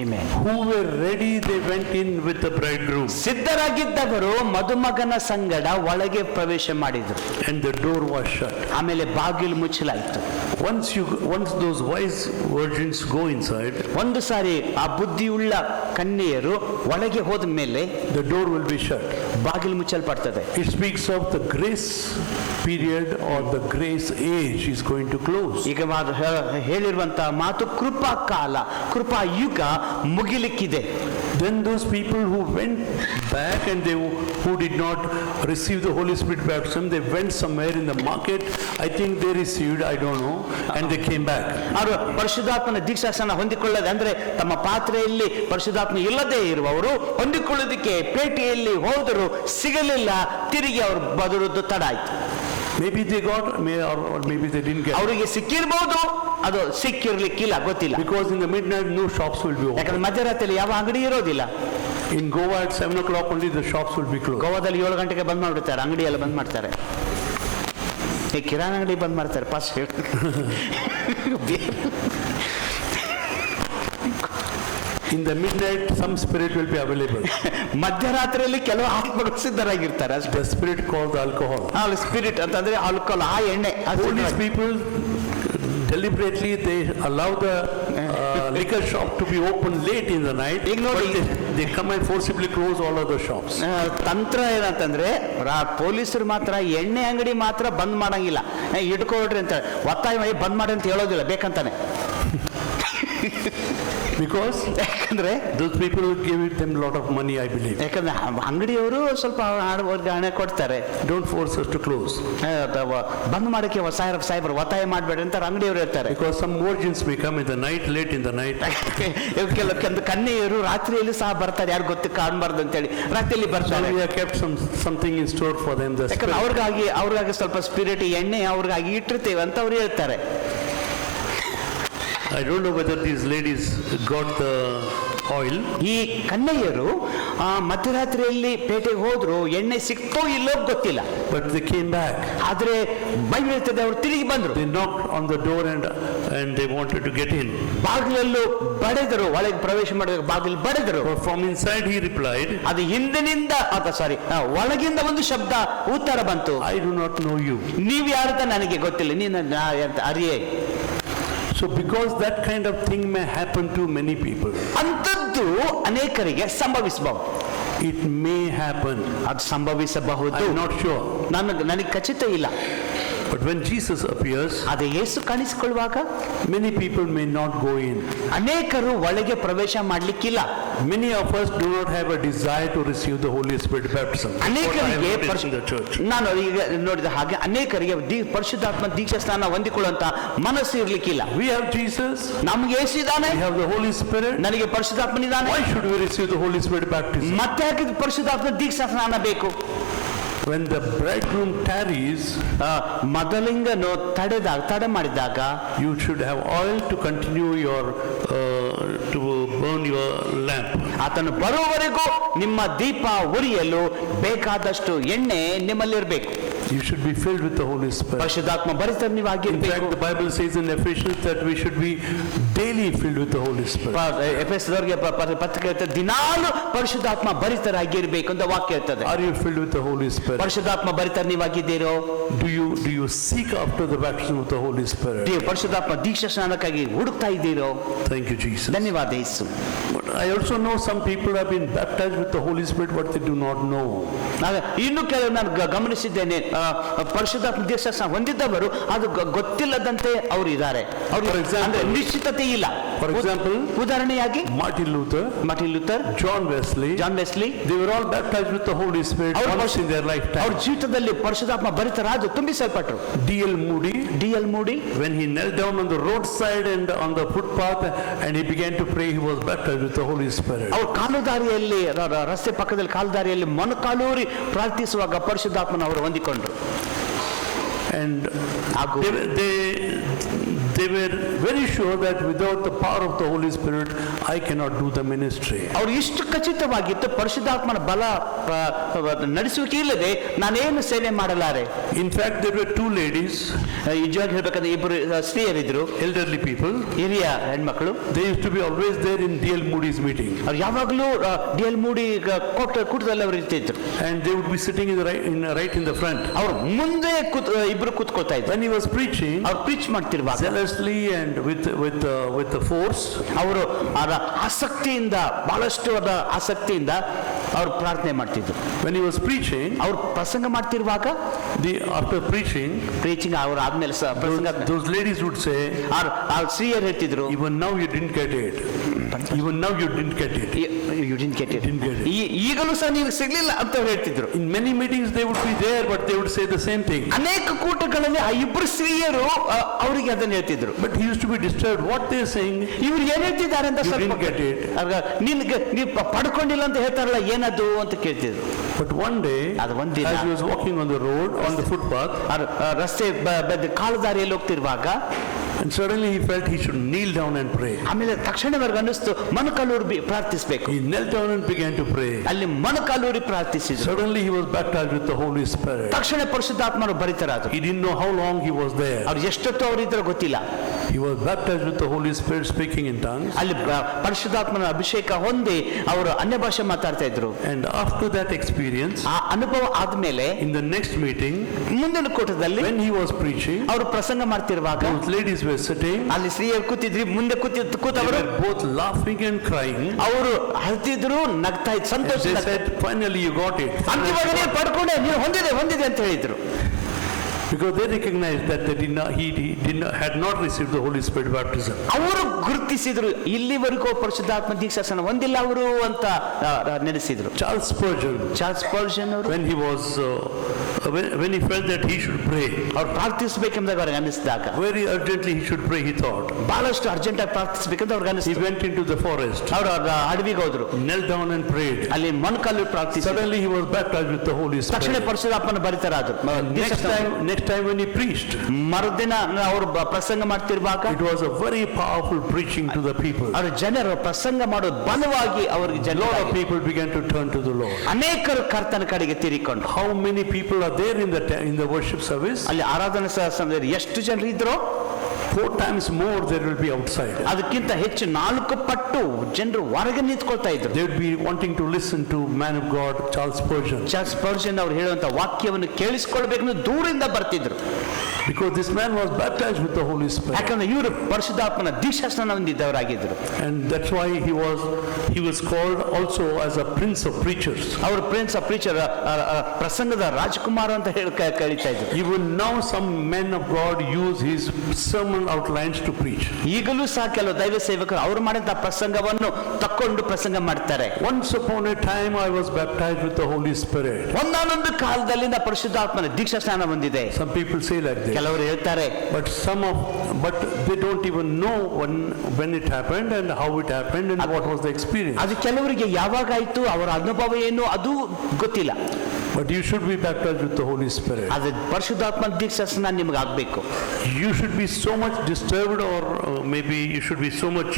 Amen. Who were ready, they went in with the bridegroom. ಸಿದ್ಧರಾಗಿದ್ದವರು ಮದುಮಗನ ಸಂಗಡ ಒಳಗೆ ಪ್ರವೇಶ ಮಾಡಿದ್ರು. And the door was shut. ಆಮೇಲೆ ಬಾಗಿಲು ಮುಚ್ಚಲಾಯಿತು. Once those wise virgins go inside, ಒಂದು ಸಾರಿ ಆ ಬುದ್ಧಿಯುಳ್ಳ ಕನ್ಯೆಯರು ಒಳಗೆ ಹೋದ ಮೇಲೆ the door will be shut. ಬಾಗಿಲು ಮುಚ್ಚಲ್ಪಡ್ತದೆ. It speaks of the grace period or the grace age is going to close. ಈಗ ಹೇಳಿರುವಂತಹ ಮಾತು ಕೃಪಾ ಕಾಲ, ಕೃಪಾ ಯುಗ ಮುಗಿಲಿಕ್ಕಿದೆ. Then those people who went back and who did not receive the Holy Spirit baptism, they went somewhere in the market. I think they received, I don't know, and they came back. ಅವರು ಪರಿಶುದ್ಧಾತ್ಮನ ದೀಕ್ಷಾಸ್ನಾನ ಹೊಂದಿಕೊಳ್ಳದೆ ಅಂದ್ರೆ ತಮ್ಮ ಪಾತ್ರೆಯಲ್ಲಿ ಪರಿಶುದ್ಧಾತ್ಮ ಇಲ್ಲದೆ ಇರುವವರು ಹೊಂದಿಕೊಳ್ಳೋದಕ್ಕೆ ಪೇಟೆಯಲ್ಲಿ ಹೋದರು, ಸಿಗಲಿಲ್ಲ, ತಿರುಗಿ ಅವರು ಬದುರುವುದು ತಡ ಆಯ್ತು. Maybe they got, or maybe they didn't get. ಅವರಿಗೆ ಸಿಕ್ಕಿರ್ಬೋದು, ಅದು ಸಿಕ್ಕಿರ್ಲಿಕ್ಕಿಲ್ಲ, ಗೊತ್ತಿಲ್ಲ. Because in the midnight no shops will be open. ಯಾಕಂದ್ರೆ ಮಧ್ಯರಾತ್ರಿಯಲ್ಲಿ ಯಾವ ಅಂಗಡಿ ಇರೋದಿಲ್ಲ. In Goa at 7 o'clock only the shops will be closed. ಗೋವಾದಲ್ಲಿ 7 ಗಂಟೆಗೆ ಬಂದ್ ಮಾಡ್ಬಿಡ್ತಾರೆ, ಅಂಗಡಿ ಎಲ್ಲ ಬಂದ್ ಮಾಡ್ತಾರೆ. ಈ ಕಿರಾಣಿ ಅಂಗಡಿ ಬಂದ್ ಮಾಡ್ತಾರೆ, pass In the midnight some spirit will be available. ಮಧ್ಯರಾತ್ರಿಯಲ್ಲಿ ಕೆಲವು ಆತ್ಮಗಳು ಸಿದ್ಧರಾಗಿರ್ತಾರೆ ಅಷ್ಟೇ. The spirit called the alcohol. Spirit ಅಂತಂದ್ರೆ ಆಲ್ಕೋಹಾಲ್, ಆ ಎಣ್ಣೆ. All these people deliberately they allow the liquor shop to be open late in the night. ಈಗ ನೋಡಿ, they come and forcibly close all other shops. ತಂತ್ರ ಏನಂತಂದ್ರೆ ಪೊಲೀಸರು ಮಾತ್ರ ಎಣ್ಣೆ ಅಂಗಡಿ ಮಾತ್ರ ಬಂದ್ ಮಾಡಂಗಿಲ್ಲ, ಇಟ್ಕೊಳ್ರಿ ಅಂತ ಒತ್ತಾಯ ಮಾಡಿ ಬಂದ್ ಮಾಡಿ ಅಂತ ಹೇಳೋದಿಲ್ಲ, ಬೇಕಂತಾನೆ. Because ಯಾಕಂದ್ರೆ those people will give them a lot of money, I believe. ಯಾಕಂದ್ರೆ ಅಂಗಡಿಯವರು ಸ್ವಲ್ಪ ಅವ್ರಿಗೆ ಹಣ ಕೊಡ್ತಾರೆ. Don't force us to close. ಬಂದ್ ಮಾಡಕ್ಕೆ ಸಾಹೇಬರು ಒತ್ತಾಯ ಮಾಡ್ಬೇಡ್ರಿ ಅಂತ ಅಂಗಡಿಯವರು ಇರ್ತಾರೆ. Because some virgins may come in the night, late in the night. ಕೆಲವು ಕನ್ಯೆಯರು ರಾತ್ರಿಯಲ್ಲಿ ಸಹ ಬರ್ತಾರೆ, ಯಾರು ಗೊತ್ತು ಕಾಣಬಾರ್ದು ಅಂತೇಳಿ ರಾತ್ರಿಯಲ್ಲಿ So ಬರ್ತಾರೆ. we have kept something in store for them. The ಯಾಕಂದ್ರೆ spirit. ಅವ್ರಿಗಾಗಿ ಸ್ವಲ್ಪ ಸ್ಪಿರಿಟ್ ಎಣ್ಣೆ ಅವ್ರಿಗಾಗಿ ಇಟ್ಟಿರ್ತೇವೆ ಅಂತ ಅವ್ರು ಹೇಳ್ತಾರೆ. I don't know whether these ladies got the oil. ಈ ಕನ್ಯೆಯರು ಮಧ್ಯರಾತ್ರಿಯಲ್ಲಿ ಪೇಟೆಗೆ ಹೋದ್ರು, ಎಣ್ಣೆ ಸಿಕ್ತೋ ಇಲ್ಲೋ ಗೊತ್ತಿಲ್ಲ, But they came back. ಆದ್ರೆ ಬೈಬಲ್ ಹೇಳ್ತದೆ ಅವ್ರು ತಿರುಗಿ ಬಂದ್ರು. They knocked on the door and they wanted to get in. ಬಾಗಿಲಲ್ಲೂ ಬಡೆದರು, ಒಳಗೆ ಪ್ರವೇಶ ಮಾಡಿದ ಬಾಗಿಲು ಬಡೆದರು. But from inside he replied, ಅದು ಹಿಂದಿನಿಂದ ಒಳಗಿಂದ ಒಂದು ಶಬ್ದ ಉತ್ತರ ಬಂತು, I do not know you. ನೀವ್ ಯಾರಂತ ನನಗೆ ಗೊತ್ತಿಲ್ಲ, ನೀನು ಅರಿಯೇ. So because that kind of thing may happen to many people. ಅಂಥದ್ದು ಅನೇಕರಿಗೆ ಸಂಭವಿಸಬಹುದು. It may happen. ಅದು ಸಂಭವಿಸಬಹುದು. I'm not sure. ನನಗೆ ಖಚಿತ ಇಲ್ಲ. But when Jesus appears, ಅದೇ ಯೇಸು ಕಾಣಿಸಿಕೊಳ್ಳುವಾಗ many people may not go in. ಅನೇಕರು ಒಳಗೆ ಪ್ರವೇಶ ಮಾಡ್ಲಿಕ್ಕಿಲ್ಲ. Many of us do not have a desire to receive the Holy Spirit baptism. What I have ಅನೇಕರಿಗೆ noticed in the church. ನಾನು ಈಗ ನೋಡಿದ ಹಾಗೆ ಅನೇಕರಿಗೆ ಪರಿಶುದ್ಧಾತ್ಮ ದೀಕ್ಷಾ ಸ್ನಾನ ಹೊಂದಿಕೊಳ್ಳುವಂತ ಮನಸ್ಸು ಇರ್ಲಿಕ್ಕಿಲ್ಲ. We have Jesus, ನಮ್ಗೆ ಯೇಸು ಇದ್ದಾನೆ, we have the Holy Spirit. ನನಗೆ ಪರಿಶುದ್ಧಾತ್ಮನಿದ್ದಾನೆ, Why should we receive the Holy Spirit baptism? ಮತ್ತೆ ಯಾಕೆ ಪರಿಶುದ್ಧಾತ್ಮ ದೀಕ್ಷಾ ಸ್ನಾನ ಬೇಕು? When the bridegroom tarries, ಮೊದಲಿಂಗನು ತಡೆ ಮಾಡಿದಾಗ you should have oil to continue your, to burn your lamp. ಆತನು ಬರುವವರೆಗೂ ನಿಮ್ಮ ದೀಪ ಉರಿಯಲು ಬೇಕಾದಷ್ಟು ಎಣ್ಣೆ ನಿಮ್ಮಲ್ಲಿರಬೇಕು. You should be filled with the Holy Spirit. ಪರಿಶುದ್ಧಾತ್ಮ In ಭರಿತನಿವಾಗಿರಬೇಕು. fact, the Bible says in Ephesians that we should be daily filled with the Holy Spirit. ಎಫೆಸದವರಿಗೆ ಪತ್ರಿಕೆ ಇರ್ತದೆ, ದಿನಾಲು ಪರಿಶುದ್ಧಾತ್ಮ ಭರಿತರಾಗಿರ್ಬೇಕು ಅಂತ ವಾಕ್ಯ ಇರ್ತದೆ. Are you filled with the Holy Spirit? ಪರಿಶುದ್ಧಾತ್ಮ ಭರಿತ ನೀವಾಗಿದ್ದೀರೋ? Do you seek after the baptism of the Holy Spirit? ಪರಿಶುದ್ಧಾತ್ಮ ದೀಕ್ಷಾ ಸ್ನಾನಕ್ಕಾಗಿ ಹುಡುಕ್ತಾ ಇದ್ದೀರೋ? Thank you, Jesus. ಧನ್ಯವಾದ ಯೇಸು. But I also know some people have been baptized with the Holy Spirit, but they do not know. ಇನ್ನು ಕೆಲವು ನಾನು ಗಮನಿಸಿದ್ದೇನೆ, ಪರಿಶುದ್ಧಾತ್ಮ ದೀಕ್ಷಾ ಸ್ನಾನ ಹೊಂದಿದ್ದವರು ಅದು ಗೊತ್ತಿಲ್ಲದಂತೆ ಅವರು ಇದ್ದಾರೆ. For example- ಅಂದ್ರೆ ನಿಶ್ಚಿತತೆ ಇಲ್ಲ. For example, ಉದಾಹರಣೆಯಾಗಿ Martin Luther, Martin Luther, John Wesley, John Wesley, they were all baptized with the Holy Spirit ಅವ್ರ once in their ಅವ್ರ lifetime. ಜೀವಿತದಲ್ಲಿ ಪರಿಶುದ್ಧಾತ್ಮ ಭರಿತರಾದ ತುಂಬಿಸಲ್ಪಟ್ರು. D.L. Moody, ಡಿ.ಎಲ್. Moody, when he knelt down on the roadside and on the footpath and he began to pray, he was baptized with the Holy Spirit. ಅವ್ರು ಕಾಲುದಾರಿಯಲ್ಲಿ ರಸ್ತೆ ಪಕ್ಕದಲ್ಲಿ ಕಾಲುದಾರಿಯಲ್ಲಿ ಮೊಣಕಾಲೂರಿ ಪ್ರಾರ್ಥಿಸುವಾಗ ಪರಿಶುದ್ಧಾತ್ಮನ ಅವರು ಹೊಂದಿಕೊಂಡ್ರು. And ಹಾಗೂ they were very sure that without the power of the Holy Spirit, I cannot do the ministry. ಅವ್ರು ಇಷ್ಟು ಖಚಿತವಾಗಿತ್ತು, ಪರಿಶುದ್ಧಾತ್ಮನ ಬಲ ನಡೆಸುವಿಕೆ ಇಲ್ಲದೆ ನಾನೇನು ಸೇವೆ ಮಾಡಲಾರೆ. In fact, there were two ladies, ನಿಜವಾಗಿ ಹೇಳ್ಬೇಕಂದ್ರೆ ಇಬ್ಬರು ಸ್ತ್ರೀಯರಿದ್ರು, elderly people. ಹಿರಿಯ ಹೆಣ್ಮಕ್ಳು. They used to be always there in D.L. Moody's meeting. ಅವ್ರು ಯಾವಾಗಲೂ ಡಿ.ಎಲ್. ಮೂಡಿ ಕೂಟದಲ್ಲಿ ಅವರು ಇರ್ತಿದ್ರು. And they would be sitting right in the front. ಅವ್ರು ಮುಂದೆ ಇಬ್ರು ಕೂತ್ಕೊಳ್ತಾ ಇದ್ರು. When he was preaching, ಅವ್ರು preach ಮಾಡ್ತಿರುವಾಗ zealously and with the force, ಅವರು ಅದರ ಆಸಕ್ತಿಯಿಂದ, ಬಹಳಷ್ಟು ಅದರ ಆಸಕ್ತಿಯಿಂದ ಅವ್ರು ಪ್ರಾರ್ಥನೆ ಮಾಡ್ತಿದ್ರು. when he was preaching, ಅವ್ರು ಪ್ರಸಂಗ ಮಾಡ್ತಿರುವಾಗ, after preaching, ಪ್ರೀಚಿಂಗ್ ಅವ್ರು ಆದ್ಮೇಲೆ ಪ್ರಸಂಗ those ladies would say, ಆ ಸ್ತ್ರೀಯರು ಹೇಳ್ತಿದ್ರು, even now you didn't get it. Even now you didn't get it. You didn't get it. Didn't get it. ಈಗಲೂ ಸಹ ನೀವು ಸಿಗ್ಲಿಲ್ಲ ಅಂತ ಅವ್ರು ಹೇಳ್ತಿದ್ರು. In many meetings they would be there, but they would say the same thing. ಅನೇಕ ಕೂಟಗಳಲ್ಲಿ ಆ ಇಬ್ಬರು ಸ್ತ್ರೀಯರು ಅವರಿಗೆ ಅದನ್ನ ಹೇಳ್ತಿದ್ರು. But he used to be disturbed. What they're saying, ಇವ್ರು ಏನ್ ಹೇಳ್ತಿದ್ದಾರೆ ಅಂತ you ಸ್ವಲ್ಪ didn't get it. ನಿನ್ಗೆ ನೀವು ಪಡ್ಕೊಂಡಿಲ್ಲ ಅಂತ ಹೇಳ್ತಾರಲ್ಲ, ಏನದು ಅಂತ ಕೇಳ್ತಿದ್ರು. But one day, ಅದು ಒಂದಿನ as he was walking on the road, on the footpath, ರಸ್ತೆ ಕಾಲುದಾರಿಯಲ್ಲಿ ಹೋಗ್ತಿರುವಾಗ, and suddenly he felt he should kneel down and pray. ಆಮೇಲೆ ತಕ್ಷಣವರೆಗೆ ಅನ್ನಿಸ್ತು ಮೊಣಕಾಲೂರಿ ಪ್ರಾರ್ಥಿಸ್ಬೇಕು. He knelt down and began to pray. ಅಲ್ಲಿ ಮೊಣಕಾಲೂರಿ ಪ್ರಾರ್ಥಿಸಿದ್ರು. Suddenly he was baptized with the Holy Spirit. ತಕ್ಷಣ ಪರಿಶುದ್ಧಾತ್ಮರು ಭರಿತರಾದ್ರು. He didn't know how long he was there. ಅವ್ರು ಎಷ್ಟೊತ್ತು ಅವರಿದ್ರು ಗೊತ್ತಿಲ್ಲ. He was baptized with the Holy Spirit, speaking in tongues. ಅಲ್ಲಿ ಪರಿಶುದ್ಧಾತ್ಮನ ಅಭಿಷೇಕ ಹೊಂದಿ ಅವರು ಅನ್ಯ ಭಾಷೆ ಮಾತಾಡ್ತಾ ಇದ್ರು. And after that experience, ಆ ಅನುಭವ ಆದ್ಮೇಲೆ in the next meeting, ಮುಂದಿನ ಕೂಟದಲ್ಲಿ when he was preaching, ಅವರು ಪ್ರಸಂಗ ಮಾಡ್ತಿರುವಾಗ those ladies were sitting. ಅಲ್ಲಿ ಸ್ತ್ರೀಯರು ಕೂತಿದ್ರಿ, ಮುಂದೆ They ಕೂತವರು were both laughing and crying. ಅವರು ಅಳ್ತಿದ್ರು, ನಗ್ತಾ ಇದ್ರು, ಸಂತೋಷ. They said, finally you got it. ಅಂತಿಮವಾಗಿ ನೀವು ಪಡ್ಕೊಂಡೆ, ನೀವು ಹೊಂದಿದೆ ಅಂತ ಹೇಳಿದ್ರು. Because they recognized that he had not received the Holy Spirit baptism. ಅವರು ಗುರುತಿಸಿದ್ರು, ಇಲ್ಲಿವರೆಗೂ ಪರಿಶುದ್ಧಾತ್ಮ ದೀಕ್ಷಾಸನ ಹೊಂದಿಲ್ಲ ಅವರು ಅಂತ ನೆನೆಸಿದ್ರು. Charles Spurgeon, ಚಾರ್ಲ್ಸ್ ಸ್ಪರ್ಜನ್ ಅವರು when he was when he felt that he should pray, ಅವ್ರು ಪ್ರಾರ್ಥಿಸಬೇಕೆಂದಾಗ ಅವ್ರಿಗೆ ಅನಿಸಿದಾಗ, very urgently he should pray, he thought. ಬಹಳಷ್ಟು urgent ಆಗಿ ಪ್ರಾರ್ಥಿಸಬೇಕಂತ ಅವ್ರಿಗೆ He ಅನಿಸ್ತು. went into the forest, ಅವ್ರು ಅಡವಿಗೆ ಹೋದ್ರು, knelt down and prayed. ಅಲ್ಲಿ ಮೊಣಕಾಲು ಪ್ರಾರ್ಥಿಸಿದ್ರು. Suddenly he was baptized with the Holy ತಕ್ಷಣ Spirit. ಪರಿಶುದ್ಧಾತ್ಮನ ಭರಿತರಾದ್ರು. Next time when he preached, ಮರುದಿನ ಅವರು ಪ್ರಸಂಗ ಮಾಡ್ತಿರುವಾಗ it was a very powerful preaching to the people. ಅವರು ಜನರು ಪ್ರಸಂಗ ಮಾಡೋದು ಬಲವಾಗಿ ಅವರಿಗೆ A lot of people began to turn to the Lord. ಅನೇಕರು ಕರ್ತನ ಕಡೆಗೆ ತಿರುಗಿಕೊಂಡು. How many people are there in the worship service? ಅಲ್ಲಿ ಆರಾಧನಾ ಸಮಯದಲ್ಲಿ ಎಷ್ಟು ಜನರು ಇದ್ರು? 4 times more there will be outside. ಅದಕ್ಕಿಂತ ಹೆಚ್ಚು 4 ಪಟ್ಟು ಜನರು ಹೊರಗೆ ನಿಂತ್ಕೊಳ್ತಾ ಇದ್ರು. They would be wanting to listen to man of God, Charles Spurgeon. Charles Spurgeon ಅವರು ಹೇಳುವಂತ ವಾಕ್ಯವನ್ನು ಕೇಳಿಸಿಕೊಳ್ಬೇಕು ದೂರಿಂದ ಬರ್ತಿದ್ರು. Because this man was baptized with the Holy Spirit. ಯಾಕಂದ್ರೆ ಇವರು ಪರಿಶುದ್ಧಾತ್ಮನ ದೀಕ್ಷಾಸ್ನಾನ ಹೊಂದಿದ್ದವರಾಗಿದ್ರು. And that's why he was called also as a prince of preachers. ಅವರು prince of preacher, ಪ್ರಸಂಗದ ರಾಜಕುಮಾರ ಅಂತ ಹೇಳಿ ಕರೀತಾ ಇದ್ರು. Even now some men of God use his sermon outlines to preach. ಈಗಲೂ ಸಹ ಕೆಲವು ದೈವ ಸೇವಕರು ಅವರು ಮಾಡಿದ ಪ್ರಸಂಗವನ್ನು ತಕ್ಕೊಂಡು ಪ್ರಸಂಗ ಮಾಡ್ತಾರೆ. Once upon a time I was baptized with the Holy Spirit. ಒಂದಾನೊಂದು ಕಾಲದಲ್ಲಿ ನಾ ಪರಿಶುದ್ಧಾತ್ಮನ ದೀಕ್ಷಾಸ್ನಾನ ಹೊಂದಿದೆ. Some people say like this. ಕೆಲವರು ಹೇಳ್ತಾರೆ. But they don't even know when it happened and how it happened and what was the experience. ಅದು ಕೆಲವರಿಗೆ ಯಾವಾಗ ಆಯ್ತು, ಅವರ ಅನುಭವ ಏನು ಅದು ಗೊತ್ತಿಲ್ಲ. But you should be baptized with the Holy Spirit. ಅದು ಪರಿಶುದ್ಧಾತ್ಮನ ದೀಕ್ಷಾಸ್ನಾನ ನಿಮಗೆ ಆಗ್ಬೇಕು. You should be so much disturbed or maybe you should be so much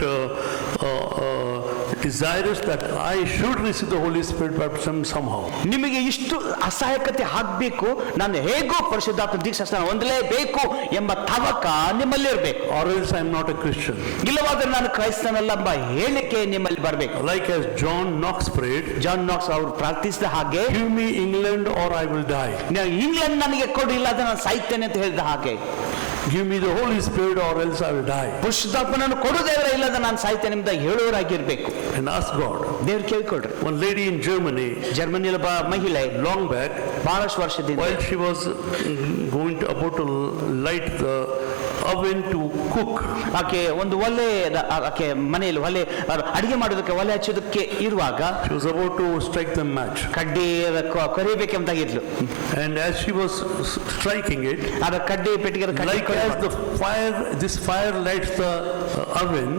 desirous that I should receive the Holy Spirit baptism somehow. ನಿಮಗೆ ಇಷ್ಟು ಅಸಹಾಯಕತೆ ಆಗ್ಬೇಕು, ನಾನು ಹೇಗೋ ಪರಿಶುದ್ಧಾತ್ಮ ದೀಕ್ಷಾಸ್ನಾನ ಹೊಂದಲೇಬೇಕು ಎಂಬ ತವಕ ನಿಮ್ಮಲ್ಲಿ ಇರಬೇಕು. Or else I am not a Christian. ಇಲ್ಲವಾದ್ರೆ ನಾನು ಕ್ರೈಸ್ತನಲ್ಲ ಎಂಬ ಹೇಳಿಕೆ ನಿಮ್ಮಲ್ಲಿ ಬರಬೇಕು. Like as John Knox prayed, John Knox ಅವರು ಪ್ರಾರ್ಥಿಸಿದ ಹಾಗೆ, give me England or I will die. England ನನಗೆ ಕೊಡಿಲ್ಲ ಅದು ನಾನು ಸಾಯ್ತೇನೆ ಅಂತ ಹೇಳಿದ ಹಾಗೆ, Give me the Holy Spirit or else I will die. ಪರಿಶುದ್ಧಾತ್ಮನನ್ನು ಕೊಡುದೇವರ ಇಲ್ಲದ ನಾನು ಸಾಯ್ತೇನೆ ಅಂತ ಹೇಳುವರಾಗಿರ್ಬೇಕು. And ask God. ದೇವ್ರು ಕೇಳ್ಕೊಳ್ರಿ. One lady in Germany, ಜರ್ಮನಿಯಲ್ಲಿ ಒಬ್ಬ ಮಹಿಳೆ long back, ಬಹಳಷ್ಟು ವರ್ಷದಿಂದ while she was about to light the oven to cook, ಆಕೆ ಒಂದು ಒಲೆ, ಆಕೆ ಮನೆಯಲ್ಲಿ ಒಲೆ ಅಡಿಗೆ ಮಾಡೋದಕ್ಕೆ ಒಲೆ ಹಚ್ಚೋದಕ್ಕೆ ಇರುವಾಗ she was about to strike the match. ಕಡ್ಡಿ ಕೊರಿಬೇಕಂತಾಗಿದ್ಲು. And as she was striking it, ಅದ ಕಡ್ಡಿ ಪೆಟ್ಟಿಗೆ like as this fire lights the oven,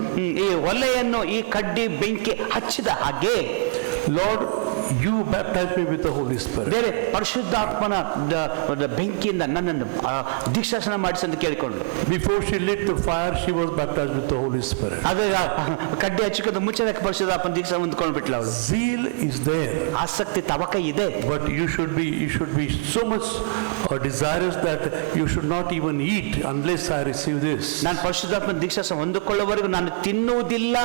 ಈ ಒಲೆಯನ್ನು ಈ ಕಡ್ಡಿ ಬೆಂಕಿ ಹಚ್ಚಿದ ಹಾಗೆ, Lord, you baptize me with the Holy Spirit. ಬೇರೆ ಪರಿಶುದ್ಧಾತ್ಮನ ಬೆಂಕಿಯಿಂದ ನನ್ನನ್ನು ದೀಕ್ಷಾಸನ ಮಾಡಿಸಿ ಅಂತ ಕೇಳಿಕೊಂಡ್ರು. Before she lit the fire, she was baptized with the Holy Spirit. ಅದೇ ಕಡ್ಡಿ ಹಚ್ಚಿಕೊಂಡು ಮುಚ್ಚದಕ್ಕೆ ಪರಿಶುದ್ಧಾತ್ಮನ ದೀಕ್ಷಾ ಹೊಂದ್ಕೊಂಡು ಬಿಟ್ಲ ಅವಳು. Zeal is there, ಆಸಕ್ತಿ ತವಕ ಇದೆ. but you should be so much desirous that you should not even eat unless I receive this. ನಾನು ಪರಿಶುದ್ಧಾತ್ಮನ ದೀಕ್ಷಾಸನ ಹೊಂದಿಕೊಳ್ಳುವವರೆಗೂ ನಾನು ತಿನ್ನುವುದಿಲ್ಲ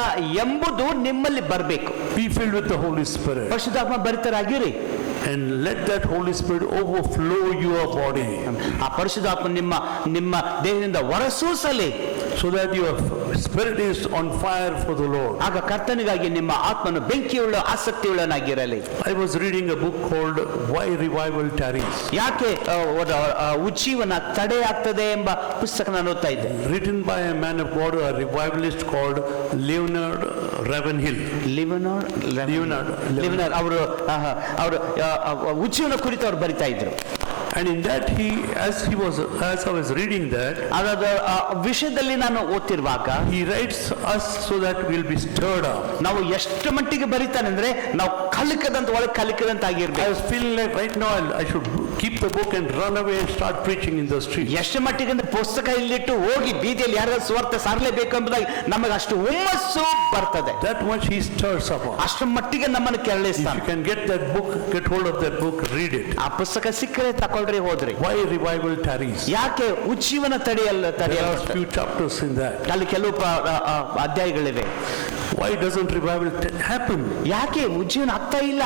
ಎಂಬುದು ನಿಮ್ಮಲ್ಲಿ ಬರಬೇಕು. Be filled with the Holy Spirit. ಪರಿಶುದ್ಧಾತ್ಮ ಭರಿತರಾಗಿರಿ. And let that Holy Spirit overflow your body. ಆ ಪರಿಶುದ್ಧಾತ್ಮ ನಿಮ್ಮ ದೇಹದಿಂದ ಹೊರಸೂಸಲಿ. So that your spirit is on fire for the Lord. ಆಗ ಕರ್ತನಿಗಾಗಿ ನಿಮ್ಮ ಆತ್ಮನು ಬೆಂಕಿಯುಳ್ಳ ಆಸಕ್ತಿಯುಳ್ಳನಾಗಿರಲಿ. I was reading a book called Why Revival Tarries. ಯಾಕೆ ಉಜ್ಜೀವನ ತಡೆ ಆಗ್ತದೆ ಎಂಬ ಪುಸ್ತಕ ನಾನು ಓದ್ತಾ ಇದ್ದೆ. Written by a man of God, a revivalist called Leonard Ravenhill. ಲಿವನರ್ ಅವರು ಉಜ್ಜೀವನ ಕುರಿತು ಅವರು ಬರಿತಾ ಇದ್ರು. And in that as I was reading that, ಅದಾದ ವಿಷಯದಲ್ಲಿ ನಾನು ಓದ್ತಿರುವಾಗ he writes us so that we'll be stirred up. ನಾವು ಎಷ್ಟು ಮಟ್ಟಿಗೆ ಬರಿತಾನೆ ಅಂದ್ರೆ ನಾವು ಕಲಿಕದಂತ ಒಳಗೆ ಕಲಿಕದಂತ I ಆಗಿರ್ಬೇಕು. was feeling like right now I should keep the book and run away and start preaching in the street. ಎಷ್ಟು ಮಟ್ಟಿಗೆ ಅಂದ್ರೆ ಪುಸ್ತಕ ಇಲ್ಲಿಟ್ಟು ಹೋಗಿ ಬೀದಿಯಲ್ಲಿ ಯಾರು ಸುವಾರ್ತೆ ಸಾರಲೇಬೇಕು ಎಂಬುದಾಗಿ ನಮಗೆ ಅಷ್ಟು ಹುಮ್ಮಸ್ಸು ಬರ್ತದೆ. That much he stirs up. ಅಷ್ಟು ಮಟ್ಟಿಗೆ ನಮ್ಮನ್ನು If ಕೆರಳಿಸ್ತಾನೆ. you can get hold of that book, read it. ಆ ಪುಸ್ತಕ ಸಿಕ್ಕರೆ ತಗೊಳ್ರಿ, ಹೋದ್ರಿ. Why revival tarries? ಯಾಕೆ ಉಜ್ಜೀವನ There ತಡೆಯಲ್ಲ? are few chapters in that. ಅಲ್ಲಿ ಕೆಲವು ಅಧ್ಯಾಯಗಳಿವೆ. Why doesn't revival happen? ಯಾಕೆ ಉಜ್ಜೀವನ ಆಗ್ತಾ ಇಲ್ಲ?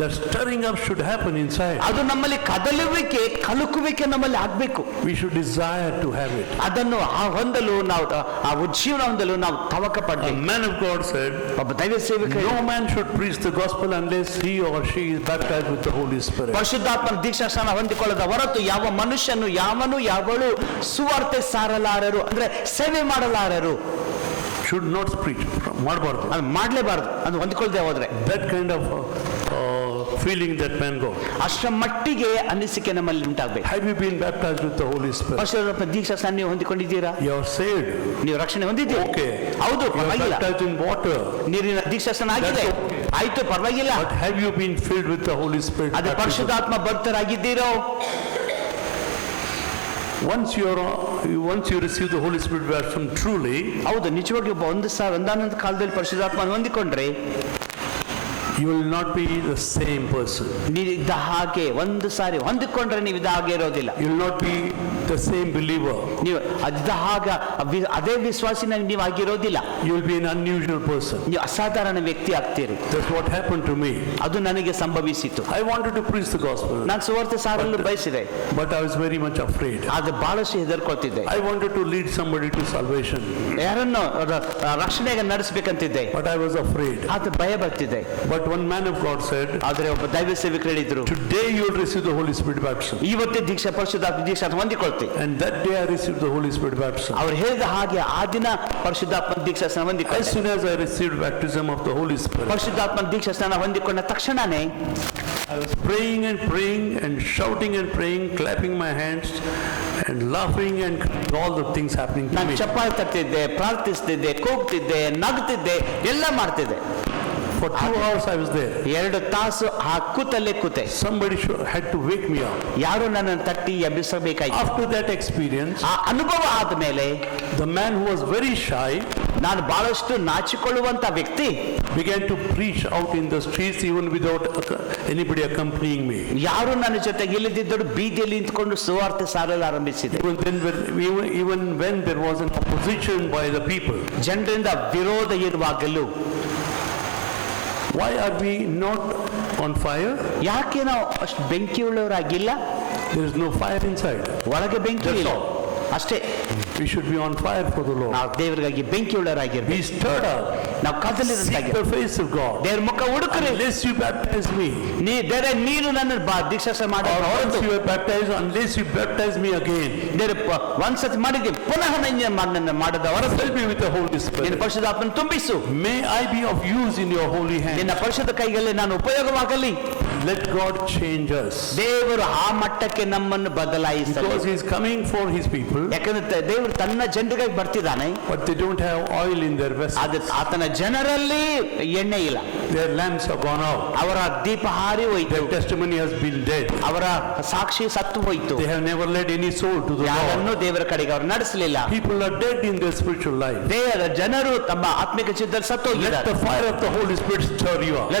That stirring up should happen inside. ಅದು ನಮ್ಮಲ್ಲಿ ಕದಲುವಿಕೆ, ಕಲುಕುವಿಕೆ ನಮ್ಮಲ್ಲಿ ಆಗ್ಬೇಕು. We should desire to have it. ಅದನ್ನು ಹೊಂದಲು ನಾವು ಆ ಉಜ್ಜೀವನ ಹೊಂದಲು ನಾವು ತವಕ A ಪಡ್ಬೇಕು. man of God said, ಒಬ್ಬ ದೈವ ಸೇವಕ, no man should preach the gospel unless he or she is baptized with the Holy Spirit. ಪರಿಶುದ್ಧಾತ್ಮನ ದೀಕ್ಷಾಸ್ನಾನ ಹೊಂದಿಕೊಳ್ಳದ ಹೊರತು ಯಾವ ಮನುಷ್ಯನು ಯಾವಳು ಸುವಾರ್ತೆ ಸಾರಲಾರರು ಅಂದ್ರೆ ಸೇವೆ ಮಾಡಲಾರರು. Should not preach. ಮಾಡಬಾರದು. ಅದು ಮಾಡ್ಲೇಬಾರದು, ಅದು ಹೊಂದಿಕೊಳ್ಳದೆ ಹೋದ್ರೆ. That kind of feeling that man got. ಅಷ್ಟರ ಮಟ್ಟಿಗೆ ಅನಿಸಿಕೆ ನಮ್ಮಲ್ಲಿ ಉಂಟಾಗಬೇಕು. Have you been baptized with the Holy Spirit? ಪರಿಶುದ್ಧಾತ್ಮ ದೀಕ್ಷಾಸ್ನಾನ ನೀವು ಹೊಂದಿಕೊಂಡಿದ್ದೀರಾ? You are saved. ನೀವು ರಕ್ಷಣೆ ಹೊಂದಿದ್ದೀರಿ. Okay. ಹೌದು, You are ಪರವಾಗಿಲ್ಲ. baptized in water. ನೀರಿನ ದೀಕ್ಷಾಸ್ನಾನ ಆಗಿದೆ, ಆಯ್ತು, ಪರವಾಗಿಲ್ಲ. But have you been filled with the Holy Spirit? ಅದೇ ಪರಿಶುದ್ಧಾತ್ಮ ಭಕ್ತರಾಗಿದ್ದೀರೋ? Once you receive the Holy Spirit baptism truly, ಹೌದು, ನಿಜವಾಗಿ ಒಂದಾನೊಂದು ಕಾಲದಲ್ಲಿ ಪರಿಶುದ್ಧಾತ್ಮ ಹೊಂದಿಕೊಂಡ್ರೆ you will not be the same person. ನೀವಿದ್ದ ಹಾಗೆ ಒಂದು ಸಾರಿ ಹೊಂದಿಕೊಂಡ್ರೆ ನೀವು ಇದ್ದ ಹಾಗೆ ಇರೋದಿಲ್ಲ. You will not be the same believer. ನೀವು ಇದ್ದ ಹಾಗ ಅದೇ ವಿಶ್ವಾಸಿನ ನೀವು ಆಗಿರೋದಿಲ್ಲ. You will be an unusual person. ನೀವು ಅಸಾಧಾರಣ ವ್ಯಕ್ತಿ ಆಗ್ತೀರಿ. That's what happened to me. ಅದು ನನಗೆ ಸಂಭವಿಸಿತು. I wanted to preach the gospel, ನಾನು ಸುವಾರ್ತೆ ಸಾರಲು ಬಯಸಿದೆ, but I was very much afraid. ಆದ್ರೆ ಬಹಳಷ್ಟು ಹೆದರ್ಕೊಳ್ತಿದ್ದೆ. I wanted to lead somebody to salvation, ಯಾರನ್ನು ರಕ್ಷಣೆಗೆ ನಡೆಸಬೇಕಂತಿದ್ದೆ, but I was afraid. ಆದ್ರೆ ಭಯ ಬರ್ತಿದೆ. But one man of God said, ಆದ್ರೆ ಒಬ್ಬ ದೈವ ಸೇವಕರು ಹೇಳಿದ್ರು, today you will receive the Holy Spirit baptism. ಇವತ್ತೇ ದೀಕ್ಷಾ ಪರಿಶುದ್ಧಾತ್ಮ ದೀಕ್ಷಾ ಹೊಂದಿಕೊಳ್ತಿ. And that day I received the Holy Spirit baptism. ಅವ್ರು ಹೇಳಿದ ಹಾಗೆ ಆ ದಿನ ಪರಿಶುದ್ಧಾತ್ಮ ದೀಕ್ಷಾ ಸ್ನಾನ As ಹೊಂದಿಕೊಂಡೆ. soon as I received baptism of the Holy Spirit, ಪರಿಶುದ್ಧಾತ್ಮ ದೀಕ್ಷಾ ಸ್ನಾನ ಹೊಂದಿಕೊಂಡ ತಕ್ಷಣನೇ I was praying and shouting and praying, clapping my hands and laughing and all the things happening to ನಾನು me. ಚಪ್ಪಾಳೆ ತಟ್ಟಿದ್ದೆ, ಪ್ರಾರ್ಥಿಸ್ತಿದ್ದೆ, ಕೂಗ್ತಿದ್ದೆ, ನಗ್ತಿದ್ದೆ, ಎಲ್ಲ ಮಾಡ್ತಿದ್ದೆ. For 2 hours I was there. 2 ತಾಸು ಆ ಕೂತಲ್ಲೇ ಕೂತೆ. Somebody had to wake me up. ಯಾರು ನನ್ನನ್ನು ತಟ್ಟಿ ಎಬ್ಬಿಸಬೇಕಾಗಿ. After that experience, ಆ ಅನುಭವ ಆದ್ಮೇಲೆ the man who was very shy ನಾನು ಬಹಳಷ್ಟು ನಾಚಿಕೊಳ್ಳುವಂತ ವ್ಯಕ್ತಿ began to preach out in the streets even without anybody accompanying me. ಯಾರು ನನ್ನ ಜೊತೆಗೆ ಇಲ್ಲದಿದ್ದರು ಬೀದಿಯಲ್ಲಿ ನಿಂತ್ಕೊಂಡು ಸುವಾರ್ತೆ ಸಾರಲು ಆರಂಭಿಸಿದೆ. Even when there was an opposition by the people. ಜನರಿಂದ ವಿರೋಧ ಇರುವಾಗಲೂ Why are we not on fire? ಯಾಕೆ ನಾವು ಅಷ್ಟು ಬೆಂಕಿಯುಳ್ಳವರಾಗಿಲ್ಲ? There is no fire inside. ಒಳಗೆ ಬೆಂಕಿ That's ಇಲ್ಲ all. ಅಷ್ಟೇ. We should be on fire for the Lord. ನಾವು ದೇವರಿಗಾಗಿ ಬೆಂಕಿಯುಳ್ಳವರಾಗಿರ್ಬೇಕು. Be stirred up. ನಾವು Seek ಕದಲಿರಂತಾಗಿ the face of God. ದೇವ್ರ ಮುಖ ಹುಡುಕ್ರಿ. Unless you baptize me, ನೀನು ನನ್ನ ದೀಕ್ಷಾಸ or ಮಾಡಿ once you are baptized, unless you baptize me again, ಒಂದ್ಸತಿ ಮಾಡಿದ್ವಿ, ಪುನಃ ನನ್ನ ಮಾಡದ ಹೊರತು fill me with the Holy ನಿನ್ನ Spirit. ಪರಿಶುದ್ಧಾತ್ಮನ ತುಂಬಿಸು. May I be of use in your holy hand. ನಿನ್ನ ಪರಿಶುದ್ಧ ಕೈಗಳಲ್ಲಿ ನಾನು ಉಪಯೋಗವಾಗಲಿ. Let God change us. ದೇವರು ಆ ಮಟ್ಟಕ್ಕೆ ನಮ್ಮನ್ನು ಬದಲಾಯಿಸಲಿ. Because He is coming for His people, ಯಾಕಂದ್ರೆ ದೇವರು ತನ್ನ ಜನರಿಗಾಗಿ ಬರ್ತಿದ್ದಾನೆ, but they don't have oil in their vessels. ಆದ್ರೆ ಆತನ ಜನರಲ್ಲಿ ಎಣ್ಣೆ ಇಲ್ಲ. Their lamps are gone out. ಅವರ ದೀಪ ಹಾರಿ ಹೋಯ್ತು. Their testimony has been dead. ಅವರ ಸಾಕ್ಷಿ ಸತ್ತು ಹೋಯ್ತು. They have never led any soul to the ಯಾರನ್ನೂ Lord. ದೇವರ ಕಡೆಗೆ ಅವರು ನಡೆಸಲಿಲ್ಲ. People are dead in their spiritual life. ದೇವರ ಜನರು ತಮ್ಮ ಆತ್ಮಿಕ ಚಿತ್ತದಲ್ಲಿ ಸತ್ತು Let ಹೋಗಿದ್ದಾರೆ. the fire of the Holy Spirit stir you up.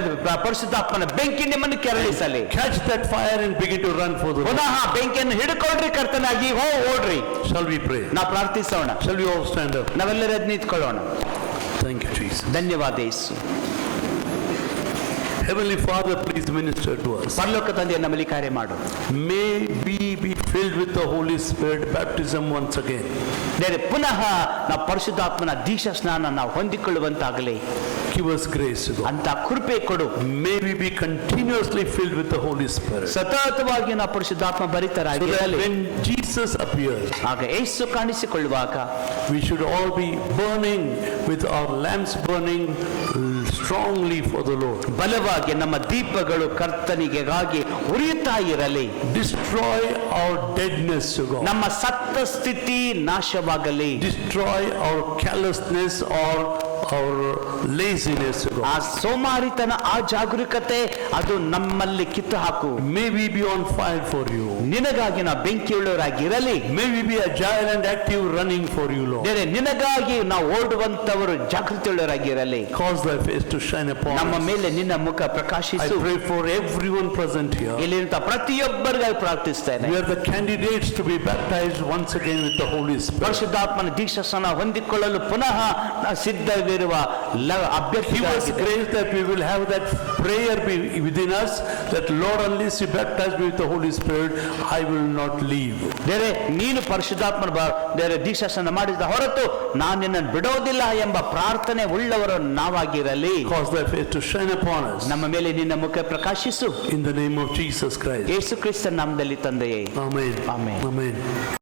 ಪರಿಶುದ್ಧಾತ್ಮನ ಬೆಂಕಿ ನಿಮ್ಮನ್ನು ಕೆರಳಿಸಲಿ. Catch that fire and begin to run for the Lord. ಪುನಃ ಬೆಂಕಿಯನ್ನು ಹಿಡ್ಕೊಳ್ರಿ, ಕರ್ತನಾಗಿ ಓಡ್ರಿ. Shall we pray? ನಾವು ಪ್ರಾರ್ಥಿಸೋಣ. Shall we all stand up? ನಾವೆಲ್ಲರೂ ಎದ್ದು ನಿಂತ್ಕೊಳ್ಳೋಣ. Thank you, Jesus. ಧನ್ಯವಾದ ಯೇಸು. Heavenly Father, please minister to us. ಪರಲೋಕ ತಂದೆಯ ನಮ್ಮಲ್ಲಿ ಕಾರ್ಯ ಮಾಡು. May we be filled with the Holy Spirit baptism once again. ದೇವರೇ, ಪುನಃ ನಾವು ಪರಿಶುದ್ಧಾತ್ಮನ ದೀಕ್ಷಾ ಸ್ನಾನ ನಾವು ಹೊಂದಿಕೊಳ್ಳುವಂತಾಗಲಿ. Give us grace to go. ಅಂತ ಕೃಪೆ ಕೊಡು. May we be continuously filled with the Holy Spirit. ಸತತವಾಗಿ ನಾವು ಪರಿಶುದ್ಧಾತ್ಮ So that ಭರಿತರಾಗಿರಲಿ. when Jesus appears, ಆಗ ಯೇಸು ಕಾಣಿಸಿಕೊಳ್ಳುವಾಗ we should all be burning with our lamps burning strongly for the Lord. ಬಲವಾಗಿ ನಮ್ಮ ದೀಪಗಳು ಕರ್ತನಿಗೆಗಾಗಿ ಉರಿಯುತ್ತಾ ಇರಲಿ. Destroy our deadness to God. ನಮ್ಮ ಸತ್ತ ಸ್ಥಿತಿ ನಾಶವಾಗಲಿ. Destroy our callousness or our laziness to ಆ God. ಸೋಮಾರಿತನ, ಆ ಜಾಗರೂಕತೆ ಅದು ನಮ್ಮಲ್ಲಿ ಕಿತ್ತು ಹಾಕು. May we be on fire for you. ನಿನಗಾಗಿ ನಾವು ಬೆಂಕಿಯುಳ್ಳವರಾಗಿರಲಿ. May we be agile and active running for you, Lord. ದೇವರೇ, ನಿನಗಾಗಿ ನಾವು ಓಡುವಂತವರು ಜಾಗೃತಿಯುಳ್ಳವರಾಗಿರಲಿ. Cause thy face to shine upon ನಮ್ಮ us. ಮೇಲೆ ನಿನ್ನ ಮುಖ I ಪ್ರಕಾಶಿಸು. pray for everyone present here. ಇಲ್ಲಿರುವಂತ ಪ್ರತಿಯೊಬ್ಬರಿಗಾಗಿ ಪ್ರಾರ್ಥಿಸ್ತೇನೆ. We are the candidates to be baptized once again with the Holy Spirit. ಪರಿಶುದ್ಧಾತ್ಮನ ದೀಕ್ಷಾ ಸ್ನಾನ ಹೊಂದಿಕೊಳ್ಳಲು ಪುನಃ ಸಿದ್ಧವಿರುವ Give us ಅಭ್ಯರ್ಥಿಗಳಾಗಿದ್ದೇವೆ. grace that we will have that prayer be within us, that Lord, unless you baptize me with the Holy Spirit, I will not leave. ದೇವರೇ, ನೀನು ಪರಿಶುದ್ಧಾತ್ಮನ ದೇವರ ದೀಕ್ಷಾ ಸ್ನಾನ ಮಾಡಿದ ಹೊರತು ನಾನು ನಿನ್ನನ್ನು ಬಿಡೋದಿಲ್ಲ ಎಂಬ ಪ್ರಾರ್ಥನೆ ಉಳ್ಳವರು ನಾವಾಗಿರಲಿ. Cause thy face to shine upon us. ನಮ್ಮ ಮೇಲೆ ನಿನ್ನ ಮುಖ ಪ್ರಕಾಶಿಸು. In the name of Jesus Christ. ಯೇಸು ಕ್ರಿಸ್ತನ ನಾಮದಲ್ಲಿ ತಂದೆಯೇ, Amen. Amen. Amen.